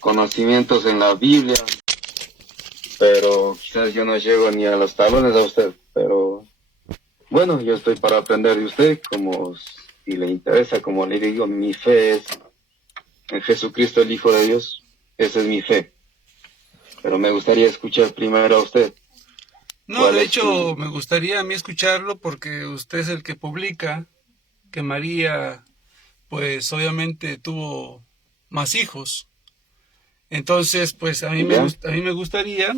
conocimientos en la Biblia, pero quizás yo no llego ni a los talones a usted, pero bueno, yo estoy para aprender de usted, como si le interesa, como le digo, mi fe es en Jesucristo, el Hijo de Dios, esa es mi fe, pero me gustaría escuchar primero a usted. No, de hecho, me gustaría a mí escucharlo porque usted es el que publica que María, pues obviamente tuvo más hijos. Entonces, pues a mí a mí me gustaría,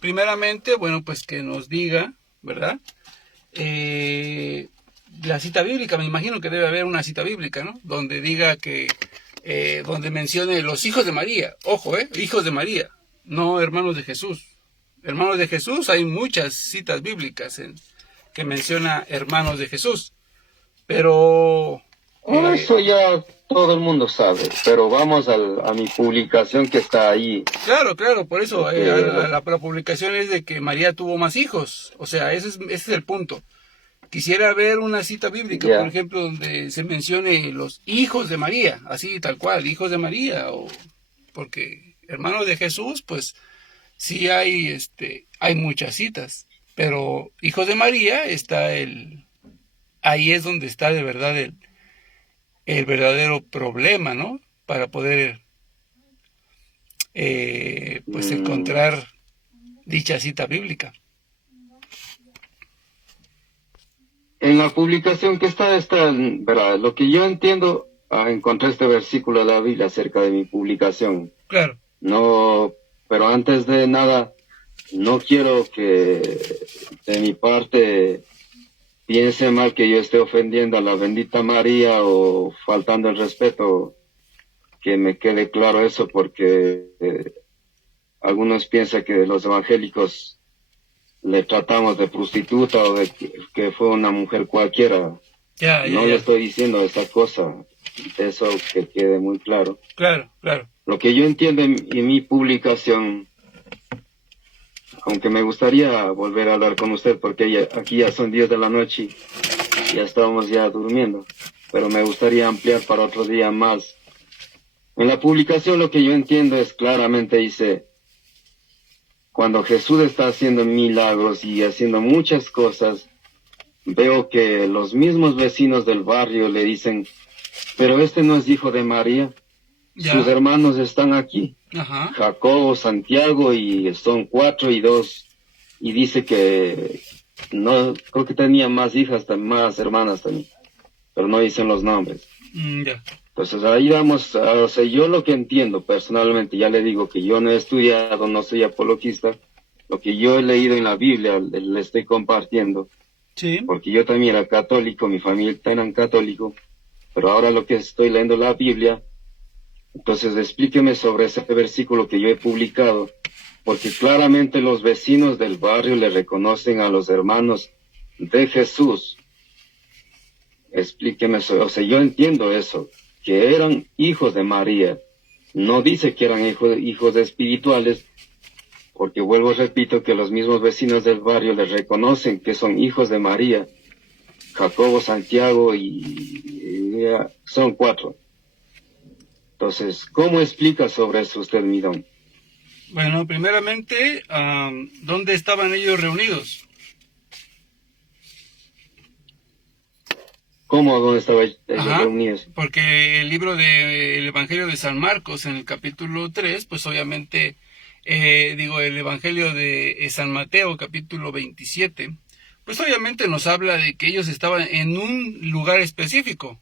primeramente, bueno, pues que nos diga, ¿verdad? La cita bíblica, me imagino que debe haber una cita bíblica, ¿no? Donde diga que, donde mencione los hijos de María, ojo, hijos de María, no hermanos de Jesús. Hermanos de Jesús, hay muchas citas bíblicas que menciona hermanos de Jesús, pero... eso ya todo el mundo sabe, pero vamos a mi publicación que está ahí. Claro, por eso la publicación es de que María tuvo más hijos, o sea, ese es el punto. Quisiera ver una cita bíblica, por ejemplo, donde se mencione los hijos de María, así tal cual, hijos de María, o porque hermanos de Jesús, pues sí hay muchas citas, pero hijos de María ahí es donde está de verdad el verdadero problema, ¿no? Para poder pues encontrar dicha cita bíblica. En la publicación que está, ¿verdad? Lo que yo entiendo, encontré este versículo de la Biblia acerca de mi publicación. Claro. No, pero antes de nada, no quiero que de mi parte piense mal que yo esté ofendiendo a la bendita María o faltando el respeto, que me quede claro eso, porque algunos piensan que los evangélicos le tratamos de prostituta o de que fue una mujer cualquiera. No le estoy diciendo esa cosa, eso que quede muy claro. Claro. Lo que yo entiendo en mi publicación, aunque me gustaría volver a hablar con usted porque aquí ya son 10 de la noche, ya estábamos ya durmiendo, pero me gustaría ampliar para otro día más. En la publicación lo que yo entiendo es claramente dice, cuando Jesús está haciendo milagros y haciendo muchas cosas, veo que los mismos vecinos del barrio le dicen, pero este no es hijo de María, sus hermanos están aquí, Jacobo, Santiago, y son 4 y 2, y dice que no, creo que tenía más hijas, más hermanas también, pero no dicen los nombres. Entonces ahí vamos, o sea, yo lo que entiendo personalmente, ya le digo que yo no he estudiado, no soy apologista, lo que yo he leído en la Biblia le estoy compartiendo, porque yo también era católico, mi familia era católico, pero ahora lo que estoy leyendo la Biblia, entonces explíqueme sobre ese versículo que yo he publicado, porque claramente los vecinos del barrio le reconocen a los hermanos de Jesús. Explíqueme eso, o sea, yo entiendo eso, que eran hijos de María, no dice que eran hijos espirituales, porque vuelvo, repito, que los mismos vecinos del barrio les reconocen que son hijos de María, Jacobo, Santiago y son 4. Entonces, ¿cómo explica sobre eso usted, mi don? Bueno, primeramente, ¿dónde estaban ellos reunidos? ¿Cómo? ¿Dónde estaban ellos reunidos? Porque el libro del Evangelio de San Marcos, en el capítulo 3, pues obviamente, el Evangelio de San Mateo, capítulo 27, pues obviamente nos habla de que ellos estaban en un lugar específico,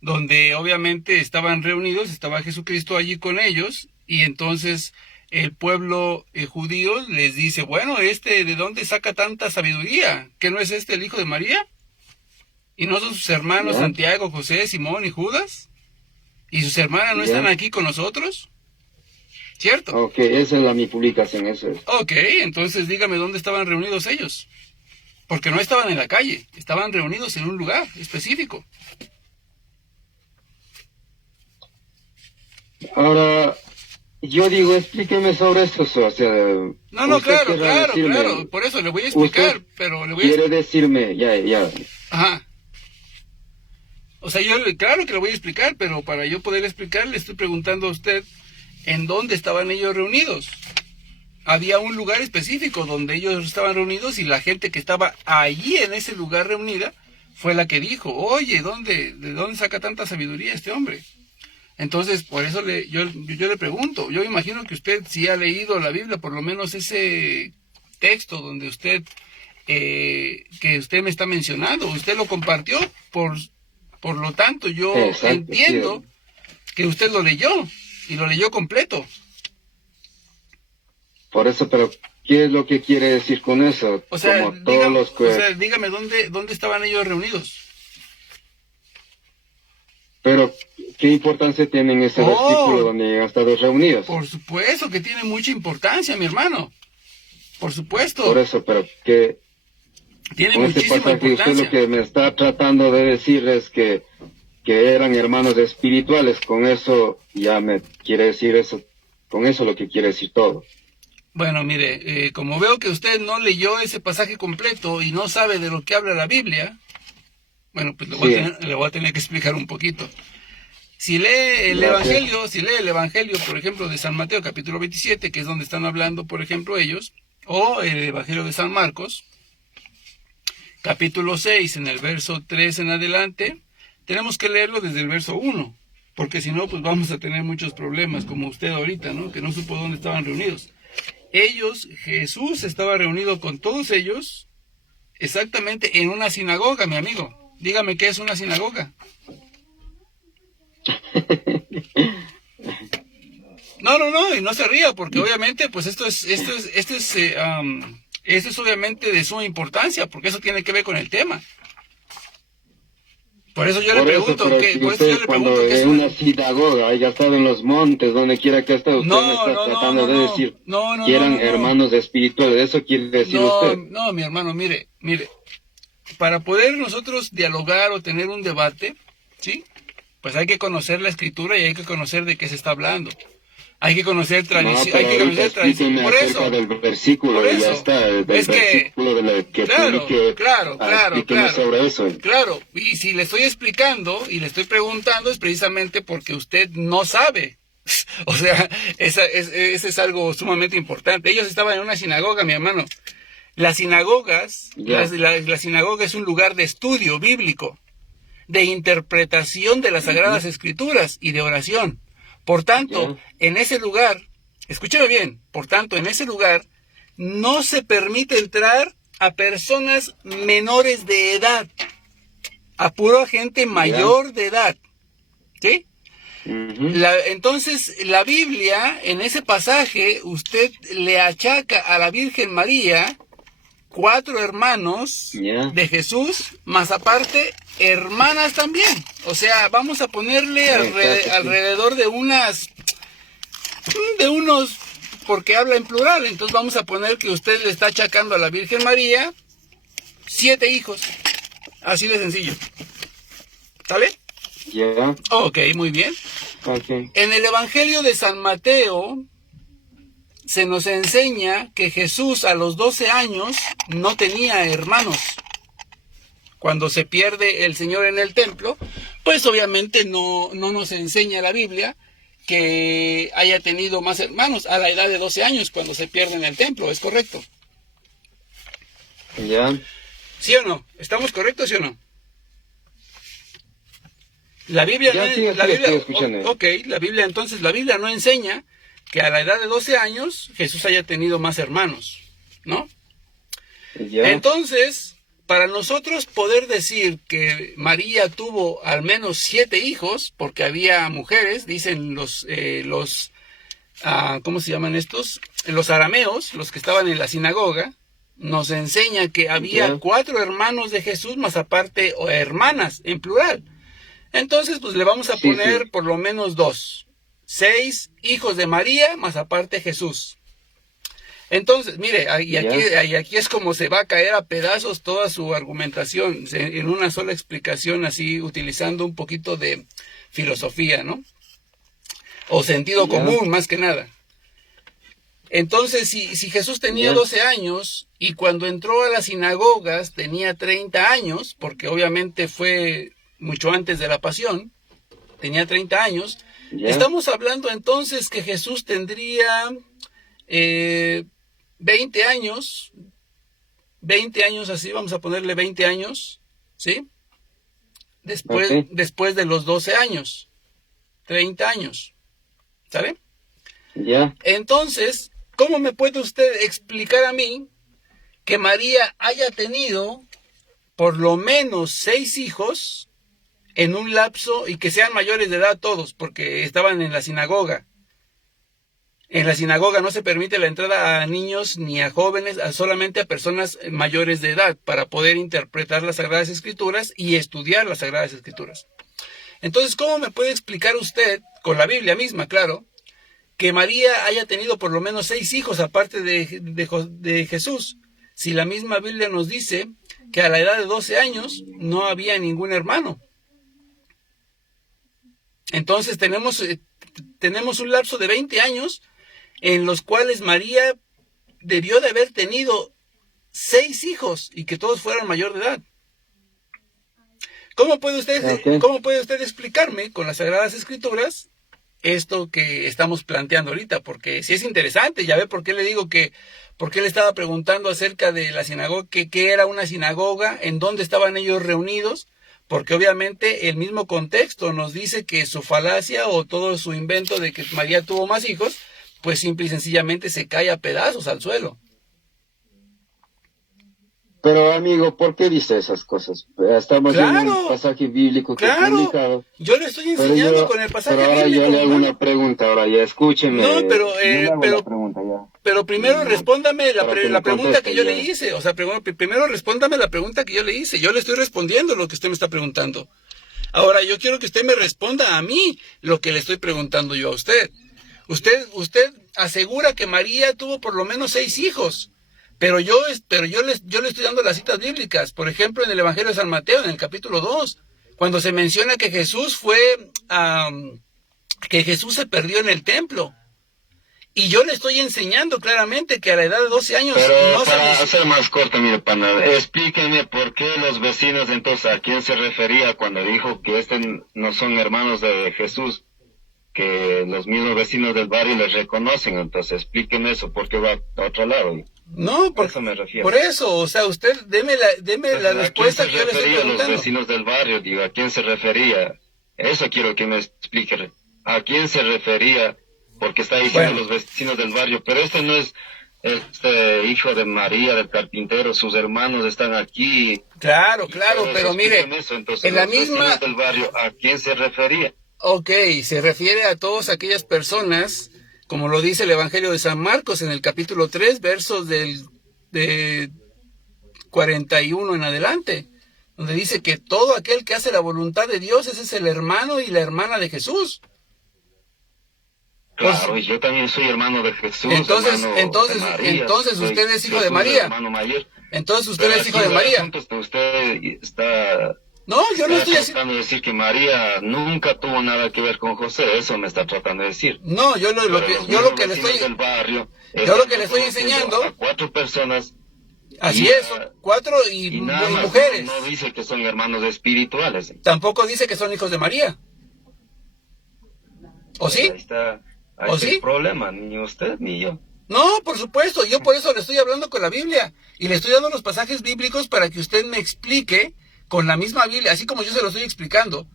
donde obviamente estaban reunidos, estaba Jesucristo allí con ellos, y entonces el pueblo judío les dice, bueno, ¿de dónde saca tanta sabiduría? ¿Que no es el hijo de María? ¿Y no son sus hermanos Santiago, José, Simón y Judas? ¿Y sus hermanas no están aquí con nosotros? ¿Cierto? Ok, esa es mi publicación, eso es. Ok, entonces dígame dónde estaban reunidos ellos. Porque no estaban en la calle, estaban reunidos en un lugar específico. Ahora, yo digo, explíqueme sobre eso, o sea... No, claro, por eso le voy a explicar, pero le voy a... Quiere decirme, ya. Ajá. O sea, claro que le voy a explicar, pero para yo poder explicar, le estoy preguntando a usted en dónde estaban ellos reunidos. Había un lugar específico donde ellos estaban reunidos y la gente que estaba allí en ese lugar reunida fue la que dijo, oye, ¿de dónde saca tanta sabiduría este hombre? Entonces, por eso yo le pregunto, yo imagino que usted sí ha leído la Biblia, por lo menos ese texto donde que usted me está mencionando, usted lo compartió, por lo tanto yo entiendo que usted lo leyó, y lo leyó completo. Por eso, pero ¿qué es lo que quiere decir con eso? O sea, como todos los que... o sea, dígame dónde estaban ellos reunidos. Pero, ¿qué importancia tiene en ese versículo donde han estado reunidos? Por supuesto que tiene mucha importancia, mi hermano. Por supuesto. Por eso, pero que... Tiene con este muchísima pasaje importancia. usted lo que me está tratando de decir es que eran hermanos espirituales. Con eso ya me quiere decir eso. Con eso lo que quiere decir todo. Bueno, mire, como veo que usted no leyó ese pasaje completo y no sabe de lo que habla la Biblia, bueno, pues le voy a tener que explicar un poquito. Si lee el Evangelio, por ejemplo, de San Mateo, capítulo 27, que es donde están hablando, por ejemplo, ellos, o el Evangelio de San Marcos, capítulo 6, en el verso 3 en adelante, tenemos que leerlo desde el verso 1, porque si no, pues vamos a tener muchos problemas, como usted ahorita, ¿no? Que no supo dónde estaban reunidos. Jesús estaba reunido con todos ellos, exactamente en una sinagoga, mi amigo. Dígame qué es una sinagoga. No, y no se ría, porque obviamente, pues esto es obviamente de suma importancia, porque eso tiene que ver con el tema. Por eso yo le pregunto, cuando es una sinagoga, haya estado en los montes, donde quiera que esté, usted me está tratando de decir que eran hermanos espirituales. ¿Eso quiere decir usted? No, mi hermano, mire, para poder nosotros dialogar o tener un debate, ¿sí? Pues hay que conocer la escritura y hay que conocer de qué se está hablando. Hay que conocer tradición, hay que conocer tradición. Por eso, del versículo, por eso. Ya está, del versículo de la que claro. sobre eso. Claro, y si le estoy explicando y le estoy preguntando es precisamente porque usted no sabe. O sea, ese es algo sumamente importante. Ellos estaban en una sinagoga, mi hermano. Las sinagogas, la sinagoga es un lugar de estudio bíblico, de interpretación de las Sagradas Escrituras y de oración. Por tanto, en ese lugar, escúcheme bien, por tanto, en ese lugar no se permite entrar a personas menores de edad, a pura gente mayor de edad, ¿sí? Entonces, la Biblia, en ese pasaje, usted le achaca a la Virgen María 4 hermanos de Jesús, más aparte hermanas también. O sea, vamos a ponerle alrededor de unos, porque habla en plural, entonces vamos a poner que usted le está achacando a la Virgen María 7 hijos. Así de sencillo. ¿Sale? Ok, muy bien. En el Evangelio de San Mateo se nos enseña que Jesús a los 12 años no tenía hermanos. Cuando se pierde el Señor en el templo, pues obviamente no nos enseña la Biblia que haya tenido más hermanos a la edad de 12 años cuando se pierde en el templo, ¿es correcto? ¿Sí o no? ¿Estamos correctos, sí o no? La Biblia la Biblia no enseña que a la edad de 12 años Jesús haya tenido más hermanos, ¿no? Entonces, para nosotros poder decir que María tuvo al menos 7 hijos, porque había mujeres, dicen ¿cómo se llaman estos? Los arameos, los que estaban en la sinagoga, nos enseña que había 4 hermanos de Jesús, más aparte, o hermanas, en plural. Entonces, pues le vamos a poner por lo menos 2. 6 hijos de María, más aparte Jesús. Entonces, mire, aquí es como se va a caer a pedazos toda su argumentación, en una sola explicación, así, utilizando un poquito de filosofía, ¿no? O sentido común, más que nada. Entonces, si Jesús tenía 12 años, y cuando entró a las sinagogas tenía 30 años, porque obviamente fue mucho antes de la pasión, tenía 30 años, ¿Ya? Estamos hablando entonces que Jesús tendría 20 años, 20 años así, vamos a ponerle 20 años, ¿sí? Después, Ok. después de los 12 años, 30 años, ¿sale? ¿Ya? Entonces, ¿cómo me puede usted explicar a mí que María haya tenido por lo menos 6 hijos en un lapso y que sean mayores de edad todos, porque estaban en la sinagoga? En la sinagoga no se permite la entrada a niños ni a jóvenes, solamente a personas mayores de edad, para poder interpretar las Sagradas Escrituras y estudiar las Sagradas Escrituras. Entonces, ¿cómo me puede explicar usted, con la Biblia misma, claro, que María haya tenido por lo menos 6 hijos aparte de Jesús, si la misma Biblia nos dice que a la edad de 12 años no había ningún hermano? Entonces tenemos un lapso de 20 años en los cuales María debió de haber tenido 6 hijos y que todos fueran mayor de edad. ¿Cómo puede usted explicarme con las Sagradas Escrituras esto que estamos planteando ahorita? Porque si es interesante, ya ve por qué le digo por qué le estaba preguntando acerca de la sinagoga, qué era una sinagoga, en dónde estaban ellos reunidos, porque obviamente el mismo contexto nos dice que su falacia o todo su invento de que María tuvo más hijos, pues simple y sencillamente se cae a pedazos al suelo. Pero amigo, ¿por qué dice esas cosas? Estamos viendo un pasaje bíblico que es publicado. Yo le estoy enseñando con el pasaje bíblico. Pero ahora yo le hago una pregunta, ahora ya escúcheme. No, pero primero respóndame la pregunta que yo le hice. O sea, primero respóndame la pregunta que yo le hice. Yo le estoy respondiendo lo que usted me está preguntando. Ahora, yo quiero que usted me responda a mí lo que le estoy preguntando yo a usted. Usted asegura que María tuvo por lo menos 6 hijos. Pero yo le estoy dando las citas bíblicas. Por ejemplo, en el Evangelio de San Mateo, en el capítulo 2, cuando se menciona que Jesús se perdió en el templo. Y yo le estoy enseñando claramente que a la edad de 12 años... Pero para hacer más corto, mire, pana, explíqueme por qué los vecinos, entonces, ¿a quién se refería cuando dijo que no son hermanos de Jesús? Que los mismos vecinos del barrio les reconocen, entonces explíqueme eso, ¿por qué va a otro lado? No, por eso me refiero. Por eso, o sea, usted deme la respuesta que yo le estoy preguntando. ¿A los vecinos del barrio, digo, a quién se refería? Eso quiero que me explique. ¿A quién se refería? Porque está diciendo los vecinos del barrio, pero no es hijo de María, del carpintero, sus hermanos están aquí. Claro, pero mire, entonces, en la misma... vecinos del barrio, ¿a quién se refería? Ok, se refiere a todas aquellas personas, como lo dice el Evangelio de San Marcos en el capítulo 3, versos de 41 en adelante, donde dice que todo aquel que hace la voluntad de Dios, ese es el hermano y la hermana de Jesús. Claro, yo también soy hermano de Jesús. Entonces usted es hijo de María. Entonces usted es hijo de María. Usted está... No, yo no estoy tratando de decir que María nunca tuvo nada que ver con José, eso me está tratando de decir. No, yo lo que le estoy enseñando a 4 personas. Así es, 4 y mujeres. No dice que son hermanos espirituales. Tampoco dice que son hijos de María. ¿O sí? Ahí está el problema, ni usted ni yo. No, por supuesto, yo por eso le estoy hablando con la Biblia y le estoy dando los pasajes bíblicos para que usted me explique con la misma Biblia, así como yo se lo estoy explicando.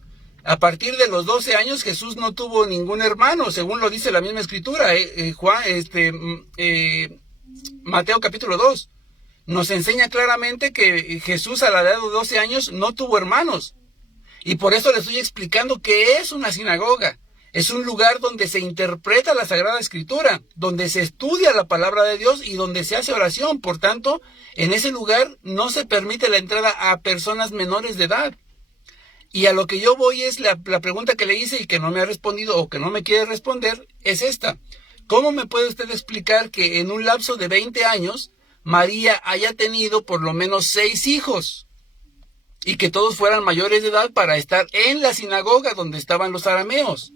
A partir de los 12 años Jesús no tuvo ningún hermano, según lo dice la misma escritura. Mateo capítulo 2 nos enseña claramente que Jesús a la edad de 12 años no tuvo hermanos. Y por eso le estoy explicando que es una sinagoga. Es un lugar donde se interpreta la Sagrada Escritura, donde se estudia la palabra de Dios y donde se hace oración. Por tanto, en ese lugar no se permite la entrada a personas menores de edad. Y a lo que yo voy es la pregunta que le hice y que no me ha respondido o que no me quiere responder, es esta. ¿Cómo me puede usted explicar que en un lapso de 20 años María haya tenido por lo menos 6 hijos? Y que todos fueran mayores de edad para estar en la sinagoga donde estaban los arameos.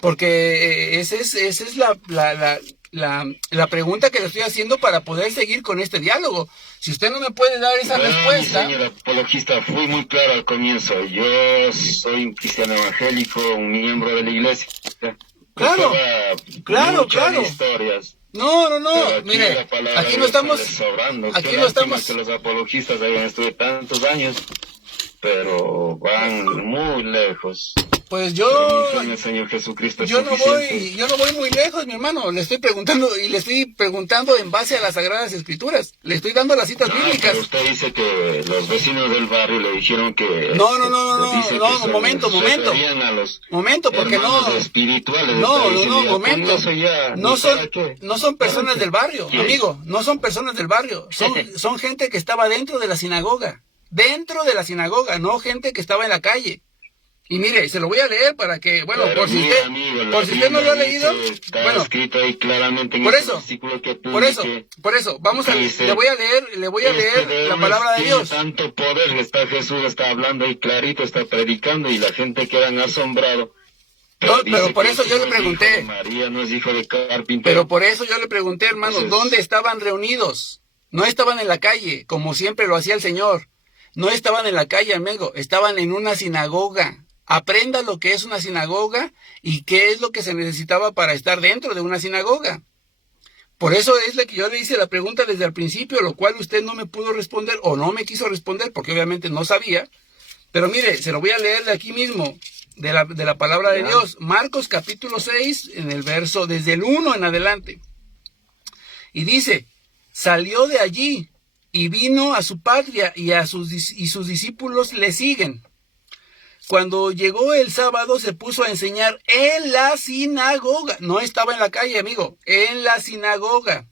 Porque esa es la pregunta que le estoy haciendo para poder seguir con este diálogo. Si usted no me puede dar esa respuesta... Señor apologista, fui muy claro al comienzo. Yo soy un cristiano evangélico, un miembro de la iglesia. Claro, claro, claro. Historias. No, mire, aquí no estamos, aquí no estamos. Que los apologistas hayan estudiado tantos años, pero van muy lejos. Pues el Señor Jesucristo yo no voy muy lejos, mi hermano. Le estoy preguntando en base a las Sagradas Escrituras. Le estoy dando las citas bíblicas. Pero usted dice que los vecinos del barrio le dijeron que... No, momento, porque no... espirituales. Momento. No son personas del barrio, amigo. No son personas del barrio. Son gente que estaba dentro de la sinagoga. Dentro de la sinagoga, no gente que estaba en la calle. Y mire, se lo voy a leer para que, bueno, por si usted no lo ha leído, bueno, escrito ahí claramente en por ese eso, versículo que por eso, vamos a, le voy a leer la palabra de Dios. Tanto poder, está Jesús, está hablando ahí clarito, está predicando y la gente queda asombrado. Pero por eso yo le pregunté. María no es hijo de carpintero. Pero por eso yo le pregunté, hermano, Entonces, ¿dónde estaban reunidos? No estaban en la calle, como siempre lo hacía el Señor. No estaban en la calle, amigo, estaban en una sinagoga. Aprenda lo que es una sinagoga y qué es lo que se necesitaba para estar dentro de una sinagoga. Por eso es la que yo le hice la pregunta desde el principio, lo cual usted no me pudo responder o no me quiso responder porque obviamente no sabía. Pero mire, se lo voy a leer de aquí mismo, de la palabra de Dios. Marcos capítulo 6, en el verso, desde el 1 en adelante. Y dice, salió de allí y vino a su patria y sus discípulos le siguen. Cuando llegó el sábado se puso a enseñar en la sinagoga. No estaba en la calle, amigo, en la sinagoga.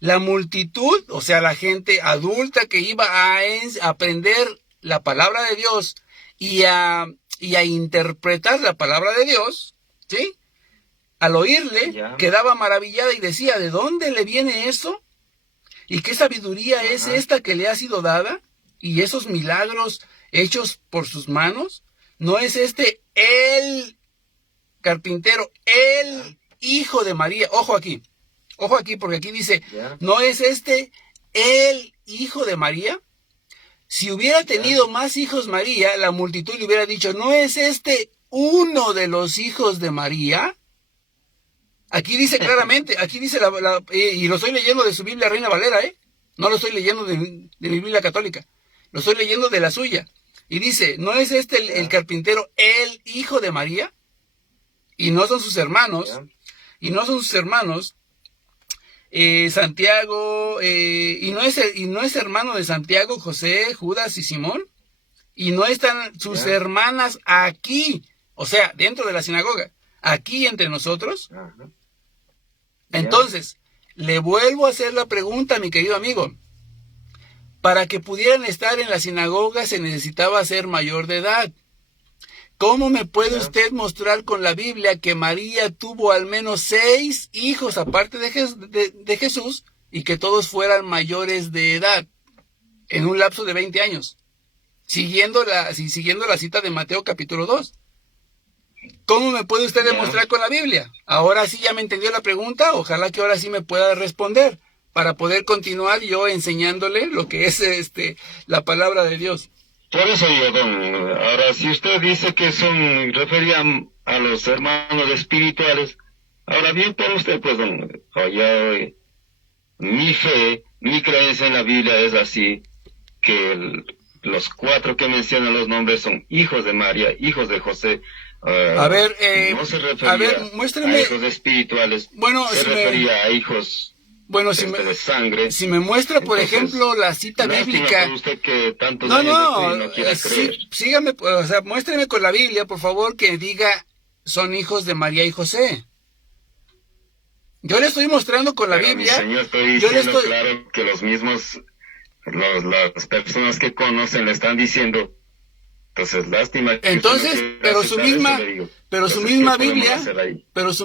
La multitud, o sea, la gente adulta que iba a aprender la palabra de Dios y a interpretar la palabra de Dios, ¿sí? Al oírle, quedaba maravillada y decía, ¿de dónde le viene eso? ¿Y qué sabiduría es esta que le ha sido dada? ¿Y esos milagros hechos por sus manos? ¿No es este el carpintero, el hijo de María? Ojo aquí, porque aquí dice, ¿no es este el hijo de María? Si hubiera tenido más hijos María, la multitud le hubiera dicho, ¿no es este uno de los hijos de María? Aquí dice claramente, aquí dice, y lo estoy leyendo de su Biblia Reina Valera, no lo estoy leyendo de mi Biblia católica, lo estoy leyendo de la suya. Y dice, ¿no es este el carpintero, el hijo de María? Y no son sus hermanos, Santiago, y no es hermano de Santiago, José, Judas y Simón. Y no están sus hermanas aquí, o sea, dentro de la sinagoga, aquí entre nosotros. Entonces, le vuelvo a hacer la pregunta, mi querido amigo. Para que pudieran estar en la sinagoga se necesitaba ser mayor de edad. ¿Cómo me puede usted mostrar con la Biblia que María tuvo al menos 6 hijos aparte de Jesús y que todos fueran mayores de edad en un lapso de 20 años? Siguiendo la cita de Mateo capítulo 2. ¿Cómo me puede usted demostrar con la Biblia? Ahora sí ya me entendió la pregunta, ojalá que ahora sí me pueda responder, para poder continuar yo enseñándole lo que es la palabra de Dios. Por eso digo, ahora si usted dice que referían a los hermanos espirituales, ahora bien por usted, pues mi fe, mi creencia en la Biblia es así, que los 4 que mencionan los nombres son hijos de María, hijos de José. No se refería muéstrame, a hijos espirituales, bueno, se refería a hijos de sangre. Si me muestra, por ejemplo, la cita bíblica. Usted que tantos no sígame, o sea, muéstreme con la Biblia, por favor, que diga son hijos de María y José. Yo le estoy mostrando con la Biblia. Señor, estoy diciendo claro que los mismos, las personas que conocen le están diciendo. Entonces, lástima. Entonces, pero su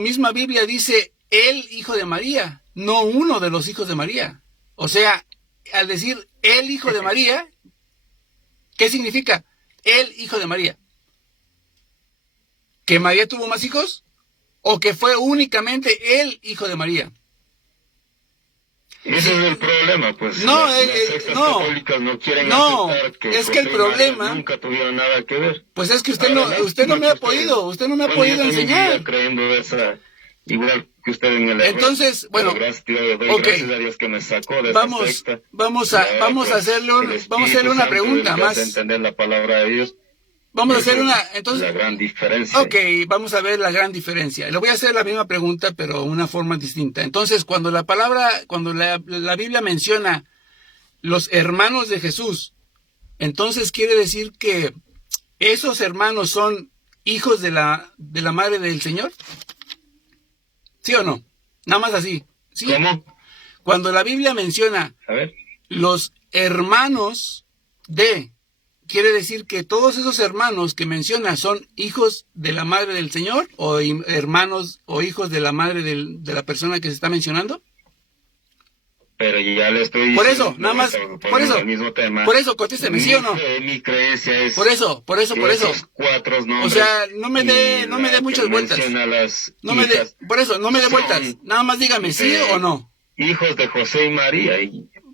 misma Biblia dice el hijo de María, no uno de los hijos de María. O sea, al decir el hijo de María, ¿qué significa el hijo de María? ¿Que María tuvo más hijos? ¿O que fue únicamente el hijo de María? Ese es el problema, pues. No, las sectas no, católicas no quieren no, aceptar que es que el José y María problema, nunca tuvieron nada que ver. pues es que usted Ahora, no me ha lástima que usted no me ha bueno, podido yo también vivía enseñar. creyendo esa, igual que usted en el error. Entonces, bueno, Pero yo doy ok, gracias a Dios que me sacó de esa secta. vamos Y ahora, a pues, hacerle el vamos a Espíritu hacerle una Santo pregunta es el que hace más. entender la palabra de Dios. Vamos a hacer Esa una, es entonces, la gran diferencia. ok, vamos a ver la gran diferencia. Le voy a hacer la misma pregunta, pero de una forma distinta. Entonces, cuando la Biblia menciona los hermanos de Jesús, entonces quiere decir que esos hermanos son hijos de la madre del Señor. ¿Sí o no? Nada más así. ¿Sí? ¿Cómo? Cuando la Biblia menciona A ver. los hermanos de, quiere decir que todos esos hermanos que menciona son hijos de la madre del Señor o hermanos o hijos de la madre de la persona que se está mencionando. Pero ya le estoy diciendo. Por eso, nada más, el mismo tema. Por eso, contésteme, ¿sí o no? Mi creencia es. Por eso. Esos cuatro nombres. O sea, no me dé muchas vueltas. Por eso, no me dé vueltas. Nada más dígame, ¿sí o no? Hijos de José y María.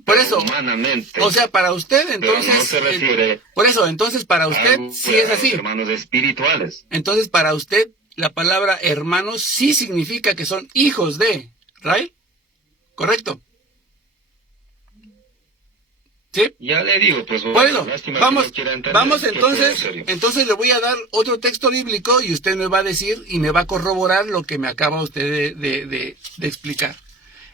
Por eso, humanamente. o sea, para usted, entonces, no se refiere por eso, entonces para usted sí es así. Hermanos espirituales. Entonces para usted la palabra hermanos sí significa que son hijos de, ¿right? ¿Correcto? ¿Sí? Ya le digo, pues bueno, vamos entonces. Entonces le voy a dar otro texto bíblico y usted me va a decir y me va a corroborar lo que me acaba usted de explicar.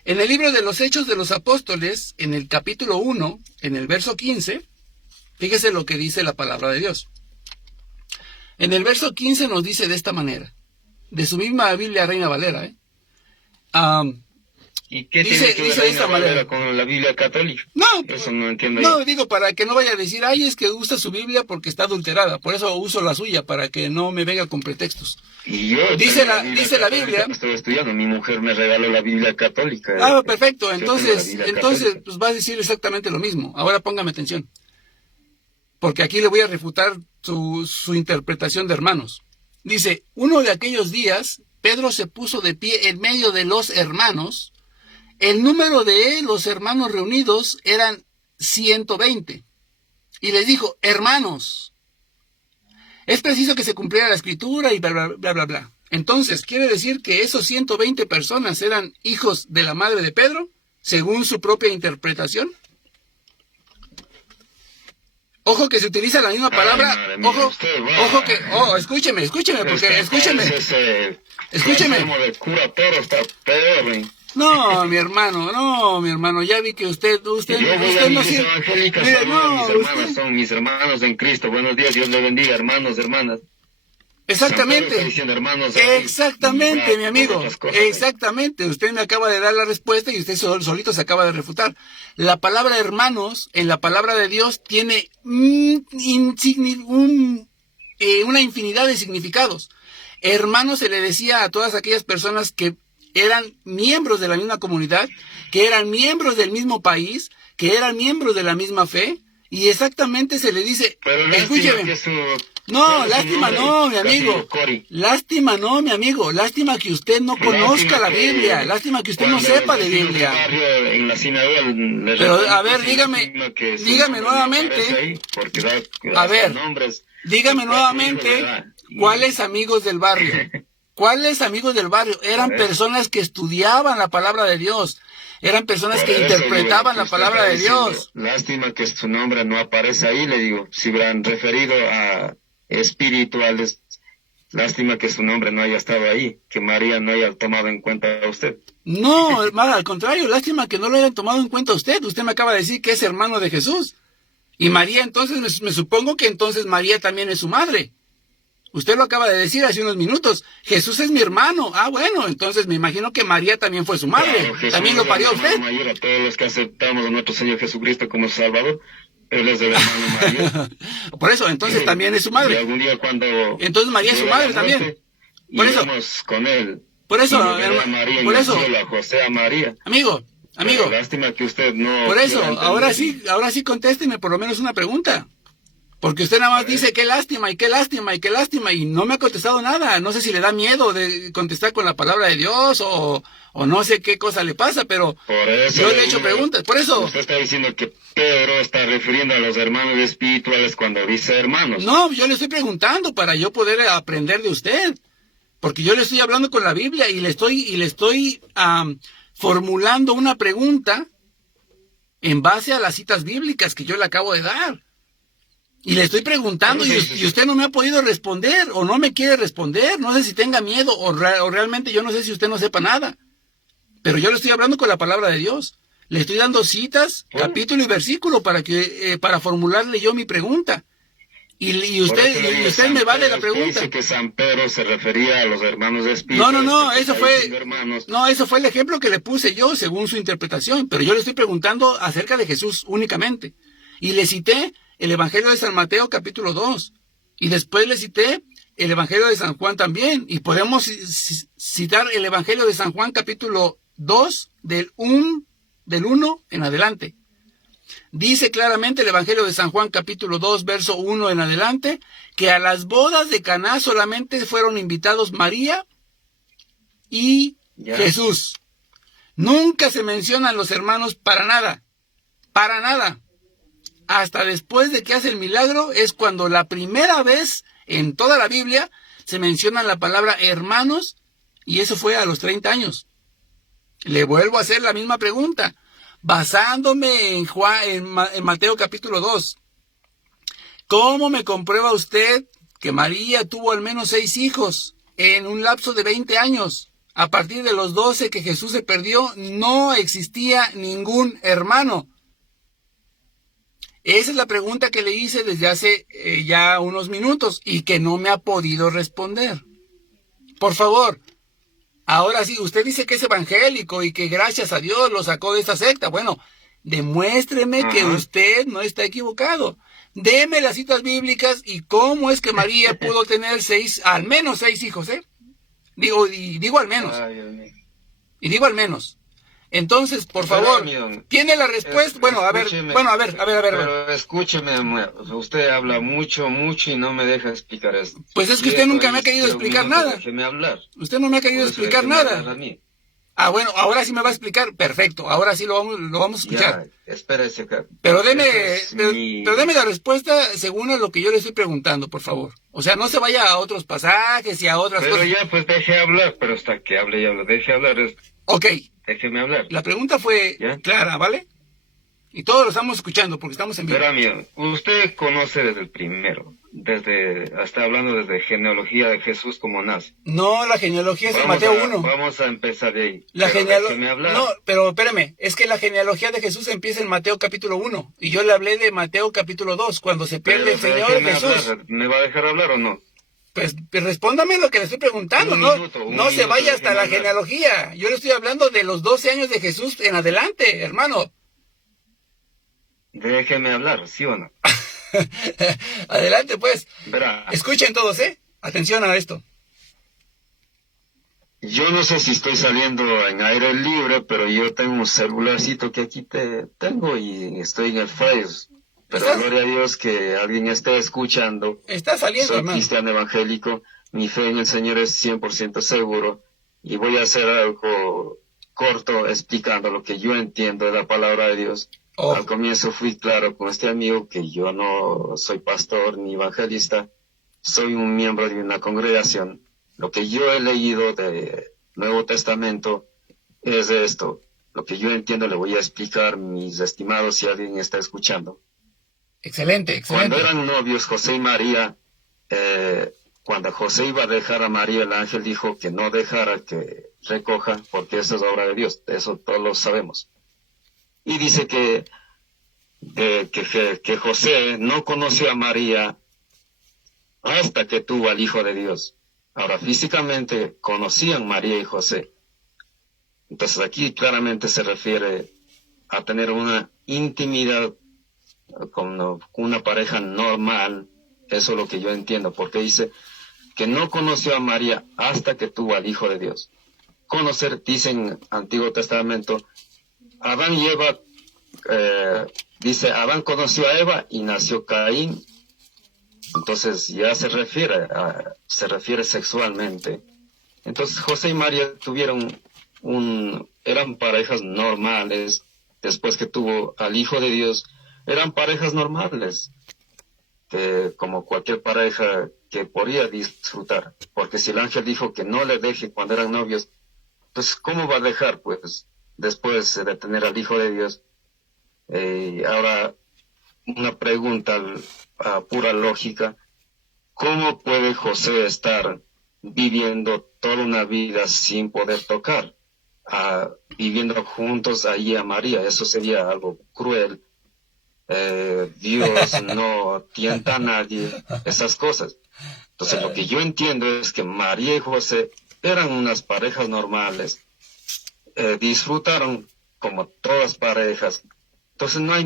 En el libro de los Hechos de los Apóstoles, en el capítulo 1, en el verso 15, fíjese lo que dice la palabra de Dios. En el verso 15 nos dice de esta manera, de su misma Biblia Reina Valera, ¿Y qué dice de esta manera con la Biblia católica? No, eso no entiendo. No, digo, para que no vaya a decir, ay, es que usa su Biblia porque está adulterada, por eso uso la suya, para que no me venga con pretextos. Y yo dice la Biblia. Estoy estudiando, mi mujer me regaló la Biblia católica. Ah, perfecto, entonces pues va a decir exactamente lo mismo. Ahora póngame atención, porque aquí le voy a refutar su interpretación de hermanos. Dice, uno de aquellos días, Pedro se puso de pie en medio de los hermanos. El número de los hermanos reunidos eran 120. Y les dijo, hermanos, es preciso que se cumpliera la escritura y bla, bla, bla, bla, bla. Entonces, ¿quiere decir que esos 120 personas eran hijos de la madre de Pedro, según su propia interpretación? Ojo que se utiliza la misma palabra. Escúcheme, porque escúcheme. No, mi hermano, ya vi que usted no sirve. Mire, son mis hermanos en Cristo. Buenos días, Dios le bendiga, hermanos, hermanas. Exactamente, mi amigo, exactamente, usted me acaba de dar la respuesta y usted solito se acaba de refutar. La palabra hermanos, en la palabra de Dios, tiene una infinidad de significados. Hermanos se le decía a todas aquellas personas que eran miembros de la misma comunidad, que eran miembros del mismo país, que eran miembros de la misma fe, y exactamente se le dice, escúcheme. No, lástima no, mi amigo. Lástima que usted no conozca la Biblia, lástima que usted no sepa de Biblia. Pero, a ver, dígame nuevamente. A ver, dígame nuevamente, ¿cuáles amigos del barrio? ¿Cuáles amigos del barrio? Eran personas que estudiaban la palabra de Dios. Eran personas que interpretaban la palabra de Dios. Lástima que su nombre no aparece ahí, le digo. Si hubieran referido a espirituales, lástima que su nombre no haya estado ahí, que María no haya tomado en cuenta a usted. No, hermano, al contrario, lástima que no lo hayan tomado en cuenta a usted. Usted me acaba de decir que es hermano de Jesús. Y María, entonces, me supongo que entonces María también es su madre. Usted lo acaba de decir hace unos minutos. Jesús es mi hermano. Ah, bueno, entonces me imagino que María también fue su madre. Claro, también lo parió usted. Mayor a todos los que aceptamos a nuestro Señor Jesucristo como Salvador, Él es el hermano mayor. Por eso, entonces también es su madre. Y algún día cuando entonces María es su madre también. Por eso. Con él. Por eso, María, por eso. A José, a María. Amigo. Pero lástima que usted no. Por eso, ahora sí contésteme por lo menos una pregunta. Porque usted nada más dice qué lástima y qué lástima y qué lástima y no me ha contestado nada. No sé si le da miedo de contestar con la palabra de Dios o no sé qué cosa le pasa, pero Por eso yo le he hecho preguntas. Por eso... Usted está diciendo que Pedro está refiriendo a los hermanos espirituales cuando dice hermanos. No, yo le estoy preguntando para yo poder aprender de usted. Porque yo le estoy hablando con la Biblia y le estoy formulando una pregunta en base a las citas bíblicas que yo le acabo de dar. Y le estoy preguntando y usted no me ha podido responder o no me quiere responder. No sé si tenga miedo o realmente yo no sé si usted no sepa nada. Pero yo le estoy hablando con la palabra de Dios. Le estoy dando citas, capítulo y versículo para formularle yo mi pregunta. Y usted me vale la pregunta. Dice que San Pedro se refería a los hermanos espirituales. No, eso fue el ejemplo que le puse yo según su interpretación. Pero yo le estoy preguntando acerca de Jesús únicamente. Y le cité el Evangelio de San Mateo capítulo 2. Y después le cité el Evangelio de San Juan también. Y podemos citar el Evangelio de San Juan capítulo 2 del 1 en adelante. Dice claramente el Evangelio de San Juan capítulo 2 verso 1 en adelante que a las bodas de Caná solamente fueron invitados María y Jesús. Nunca se mencionan los hermanos para nada. Para nada. Hasta después de que hace el milagro es cuando la primera vez en toda la Biblia se menciona la palabra hermanos y eso fue a los 30 años. Le vuelvo a hacer la misma pregunta, basándome en Mateo capítulo 2. ¿Cómo me comprueba usted que María tuvo al menos 6 hijos en un lapso de 20 años? A partir de los 12 que Jesús se perdió, no existía ningún hermano. Esa es la pregunta que le hice desde hace ya unos minutos y que no me ha podido responder. Por favor, ahora sí, usted dice que es evangélico y que gracias a Dios lo sacó de esta secta. Bueno, demuéstreme que usted no está equivocado. Deme las citas bíblicas y cómo es que María pudo tener al menos 6 hijos, ¿eh? Digo al menos. Ay, Dios mío. Y digo al menos. Entonces, por favor, ¿tiene la respuesta? Bueno, a ver. Pero escúcheme, usted habla mucho y no me deja explicar esto. Pues es que usted nunca me ha querido explicar nada. Déjeme hablar. Usted no me ha querido explicar nada. Ah, bueno, ahora sí me va a explicar. Perfecto, ahora sí lo vamos a escuchar. Ya, espérese. Pero deme la respuesta según a lo que yo le estoy preguntando, por favor. O sea, no se vaya a otros pasajes y a otras cosas. Pero ya, pues deje hablar, pero hasta que hable y hable. Deje hablar. Ok. Déjeme hablar. La pregunta fue clara, ¿vale? Y todos lo estamos escuchando porque estamos en vivo. Pero amigo, usted conoce desde el primero, hasta hablando desde genealogía de Jesús como nace. No, la genealogía es de Mateo 1. Vamos a empezar de ahí. La genealogía. No, pero espérame, es que la genealogía de Jesús empieza en Mateo capítulo 1 y yo le hablé de Mateo capítulo 2, cuando se pierde el Señor Jesús. Hablar. ¿Me va a dejar hablar o no? Pues respóndame lo que le estoy preguntando, no se vaya hasta la genealogía. Yo le estoy hablando de los 12 años de Jesús en adelante, hermano. Déjeme hablar, ¿sí o no? Adelante, pues. Verá. Escuchen todos, atención a esto. Yo no sé si estoy saliendo en aire libre, pero yo tengo un celularcito que aquí tengo y estoy en el Face. Pero gloria a Dios que alguien esté escuchando. Está saliendo, Soy hermano. cristiano evangélico, mi fe en el Señor es 100% seguro y voy a hacer algo corto explicando lo que yo entiendo de la palabra de Dios. Al comienzo fui claro con este amigo que yo no soy pastor ni evangelista, soy un miembro de una congregación. Lo que yo he leído del Nuevo Testamento es esto. Lo que yo entiendo le voy a explicar, mis estimados, si alguien está escuchando. Excelente. Cuando eran novios José y María, cuando José iba a dejar a María, el ángel dijo que no dejara que recoja, porque eso es obra de Dios, eso todos lo sabemos. Y dice que José no conoció a María hasta que tuvo al Hijo de Dios. Ahora, físicamente conocían María y José. Entonces aquí claramente se refiere a tener una intimidad con una pareja normal. Eso es lo que yo entiendo, porque dice que no conoció a María hasta que tuvo al Hijo de Dios. Conocer, dice en Antiguo Testamento, Adán y Eva, dice, Adán conoció a Eva y nació Caín, Entonces ya se refiere sexualmente. Entonces José y María eran parejas normales. Después que tuvo al Hijo de Dios, eran parejas normales, como cualquier pareja que podía disfrutar. Porque si el ángel dijo que no le deje cuando eran novios, pues ¿cómo va a dejar, pues, después de tener al Hijo de Dios? Ahora, una pregunta a pura lógica. ¿Cómo puede José estar viviendo toda una vida sin poder tocar? Viviendo juntos allí a María, eso sería algo cruel. Dios no tienta a nadie, esas cosas. Entonces lo que yo entiendo es que María y José eran unas parejas normales, disfrutaron como todas parejas. Entonces no hay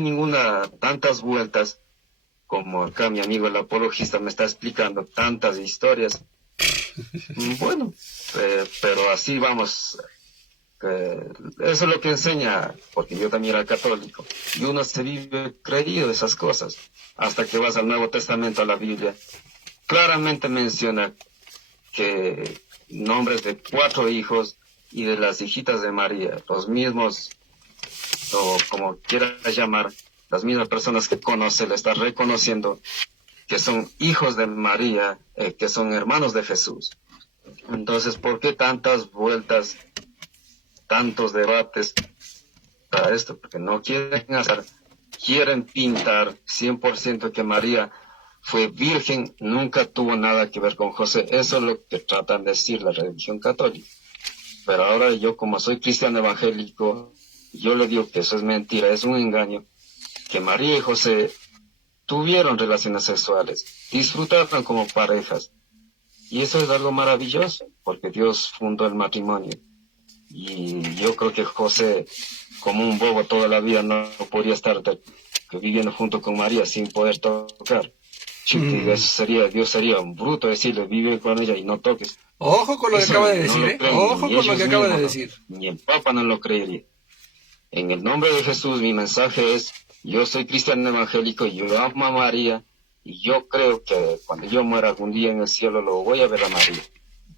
tantas vueltas como acá mi amigo el apologista me está explicando, tantas historias. Bueno, pero así vamos. Eso es lo que enseña, porque yo también era católico, y uno se vive creído de esas cosas, hasta que vas al Nuevo Testamento, a la Biblia, claramente menciona que nombres de 4 hijos y de las hijitas de María, los mismos, o como quieras llamar, las mismas personas que conoce, le está reconociendo que son hijos de María, que son hermanos de Jesús. Entonces, ¿por qué tantas vueltas, tantos debates para esto? Porque no quieren pintar 100% que María fue virgen, nunca tuvo nada que ver con José. Eso es lo que tratan de decir la religión católica. Pero ahora yo, como soy cristiano evangélico, yo le digo que eso es mentira, es un engaño, que María y José tuvieron relaciones sexuales, disfrutaron como parejas. Y eso es algo maravilloso, porque Dios fundó el matrimonio. Y yo creo que José, como un bobo toda la vida, no podría estar viviendo junto con María sin poder tocar. Dios sería un bruto decirle, vive con ella y no toques. Ojo con lo que acaba de decir, Ojo con lo que acaba de decir. Ni el Papa no lo creería. En el nombre de Jesús, mi mensaje es, yo soy cristiano evangélico, yo amo a María, y yo creo que cuando yo muera algún día en el cielo lo voy a ver a María.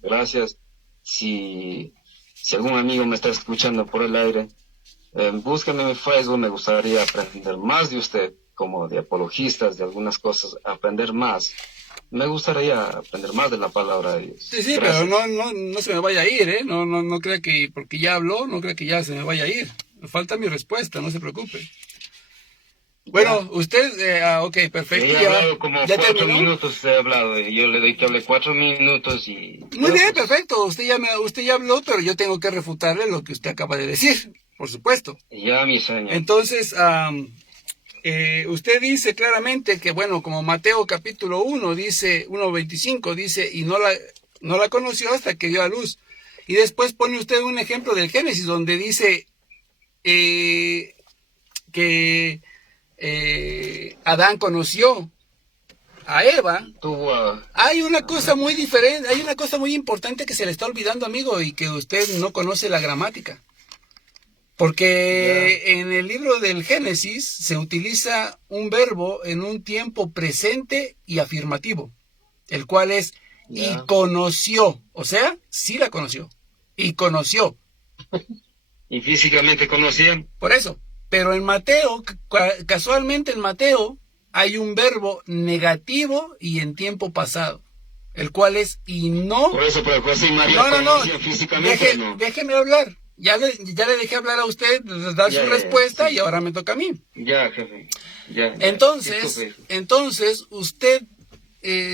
Gracias. Si algún amigo me está escuchando por el aire, búsquenme en mi Facebook, me gustaría aprender más de usted, como de apologistas, de algunas cosas, aprender más. Me gustaría aprender más de la palabra de Dios. Sí, gracias. Pero no se me vaya a ir, ¿eh? No crea que porque ya habló, no crea que ya se me vaya a ir. Me falta mi respuesta, no se preocupe. Bueno, ya. Usted, ok, perfecto. He hablado como 4 minutos, he hablado. Yo le doy que hable 4 minutos y... Muy bien, perfecto. Usted ya habló, pero yo tengo que refutarle lo que usted acaba de decir, por supuesto. Ya, mi señor. Entonces, usted dice claramente que, bueno, como Mateo capítulo 1 dice, 1:25 dice, y no la conoció hasta que dio a luz. Y después pone usted un ejemplo del Génesis donde dice que Adán conoció a Eva. Hay una cosa muy diferente, hay una cosa muy importante que se le está olvidando, amigo, y que usted no conoce la gramática. Porque en el libro del Génesis se utiliza un verbo en un tiempo presente y afirmativo, el cual es y conoció, o sea, sí la conoció, y conoció. ¿Y físicamente conocían? Por eso, pero en Mateo, casualmente en Mateo, hay un verbo negativo y en tiempo pasado, el cual es y no... Por eso, pero José y María conocían físicamente, ¿no? Déjeme hablar. Ya le dejé hablar a usted, dar su respuesta, sí. Y ahora me toca a mí. Ya, jefe. Ya. Entonces usted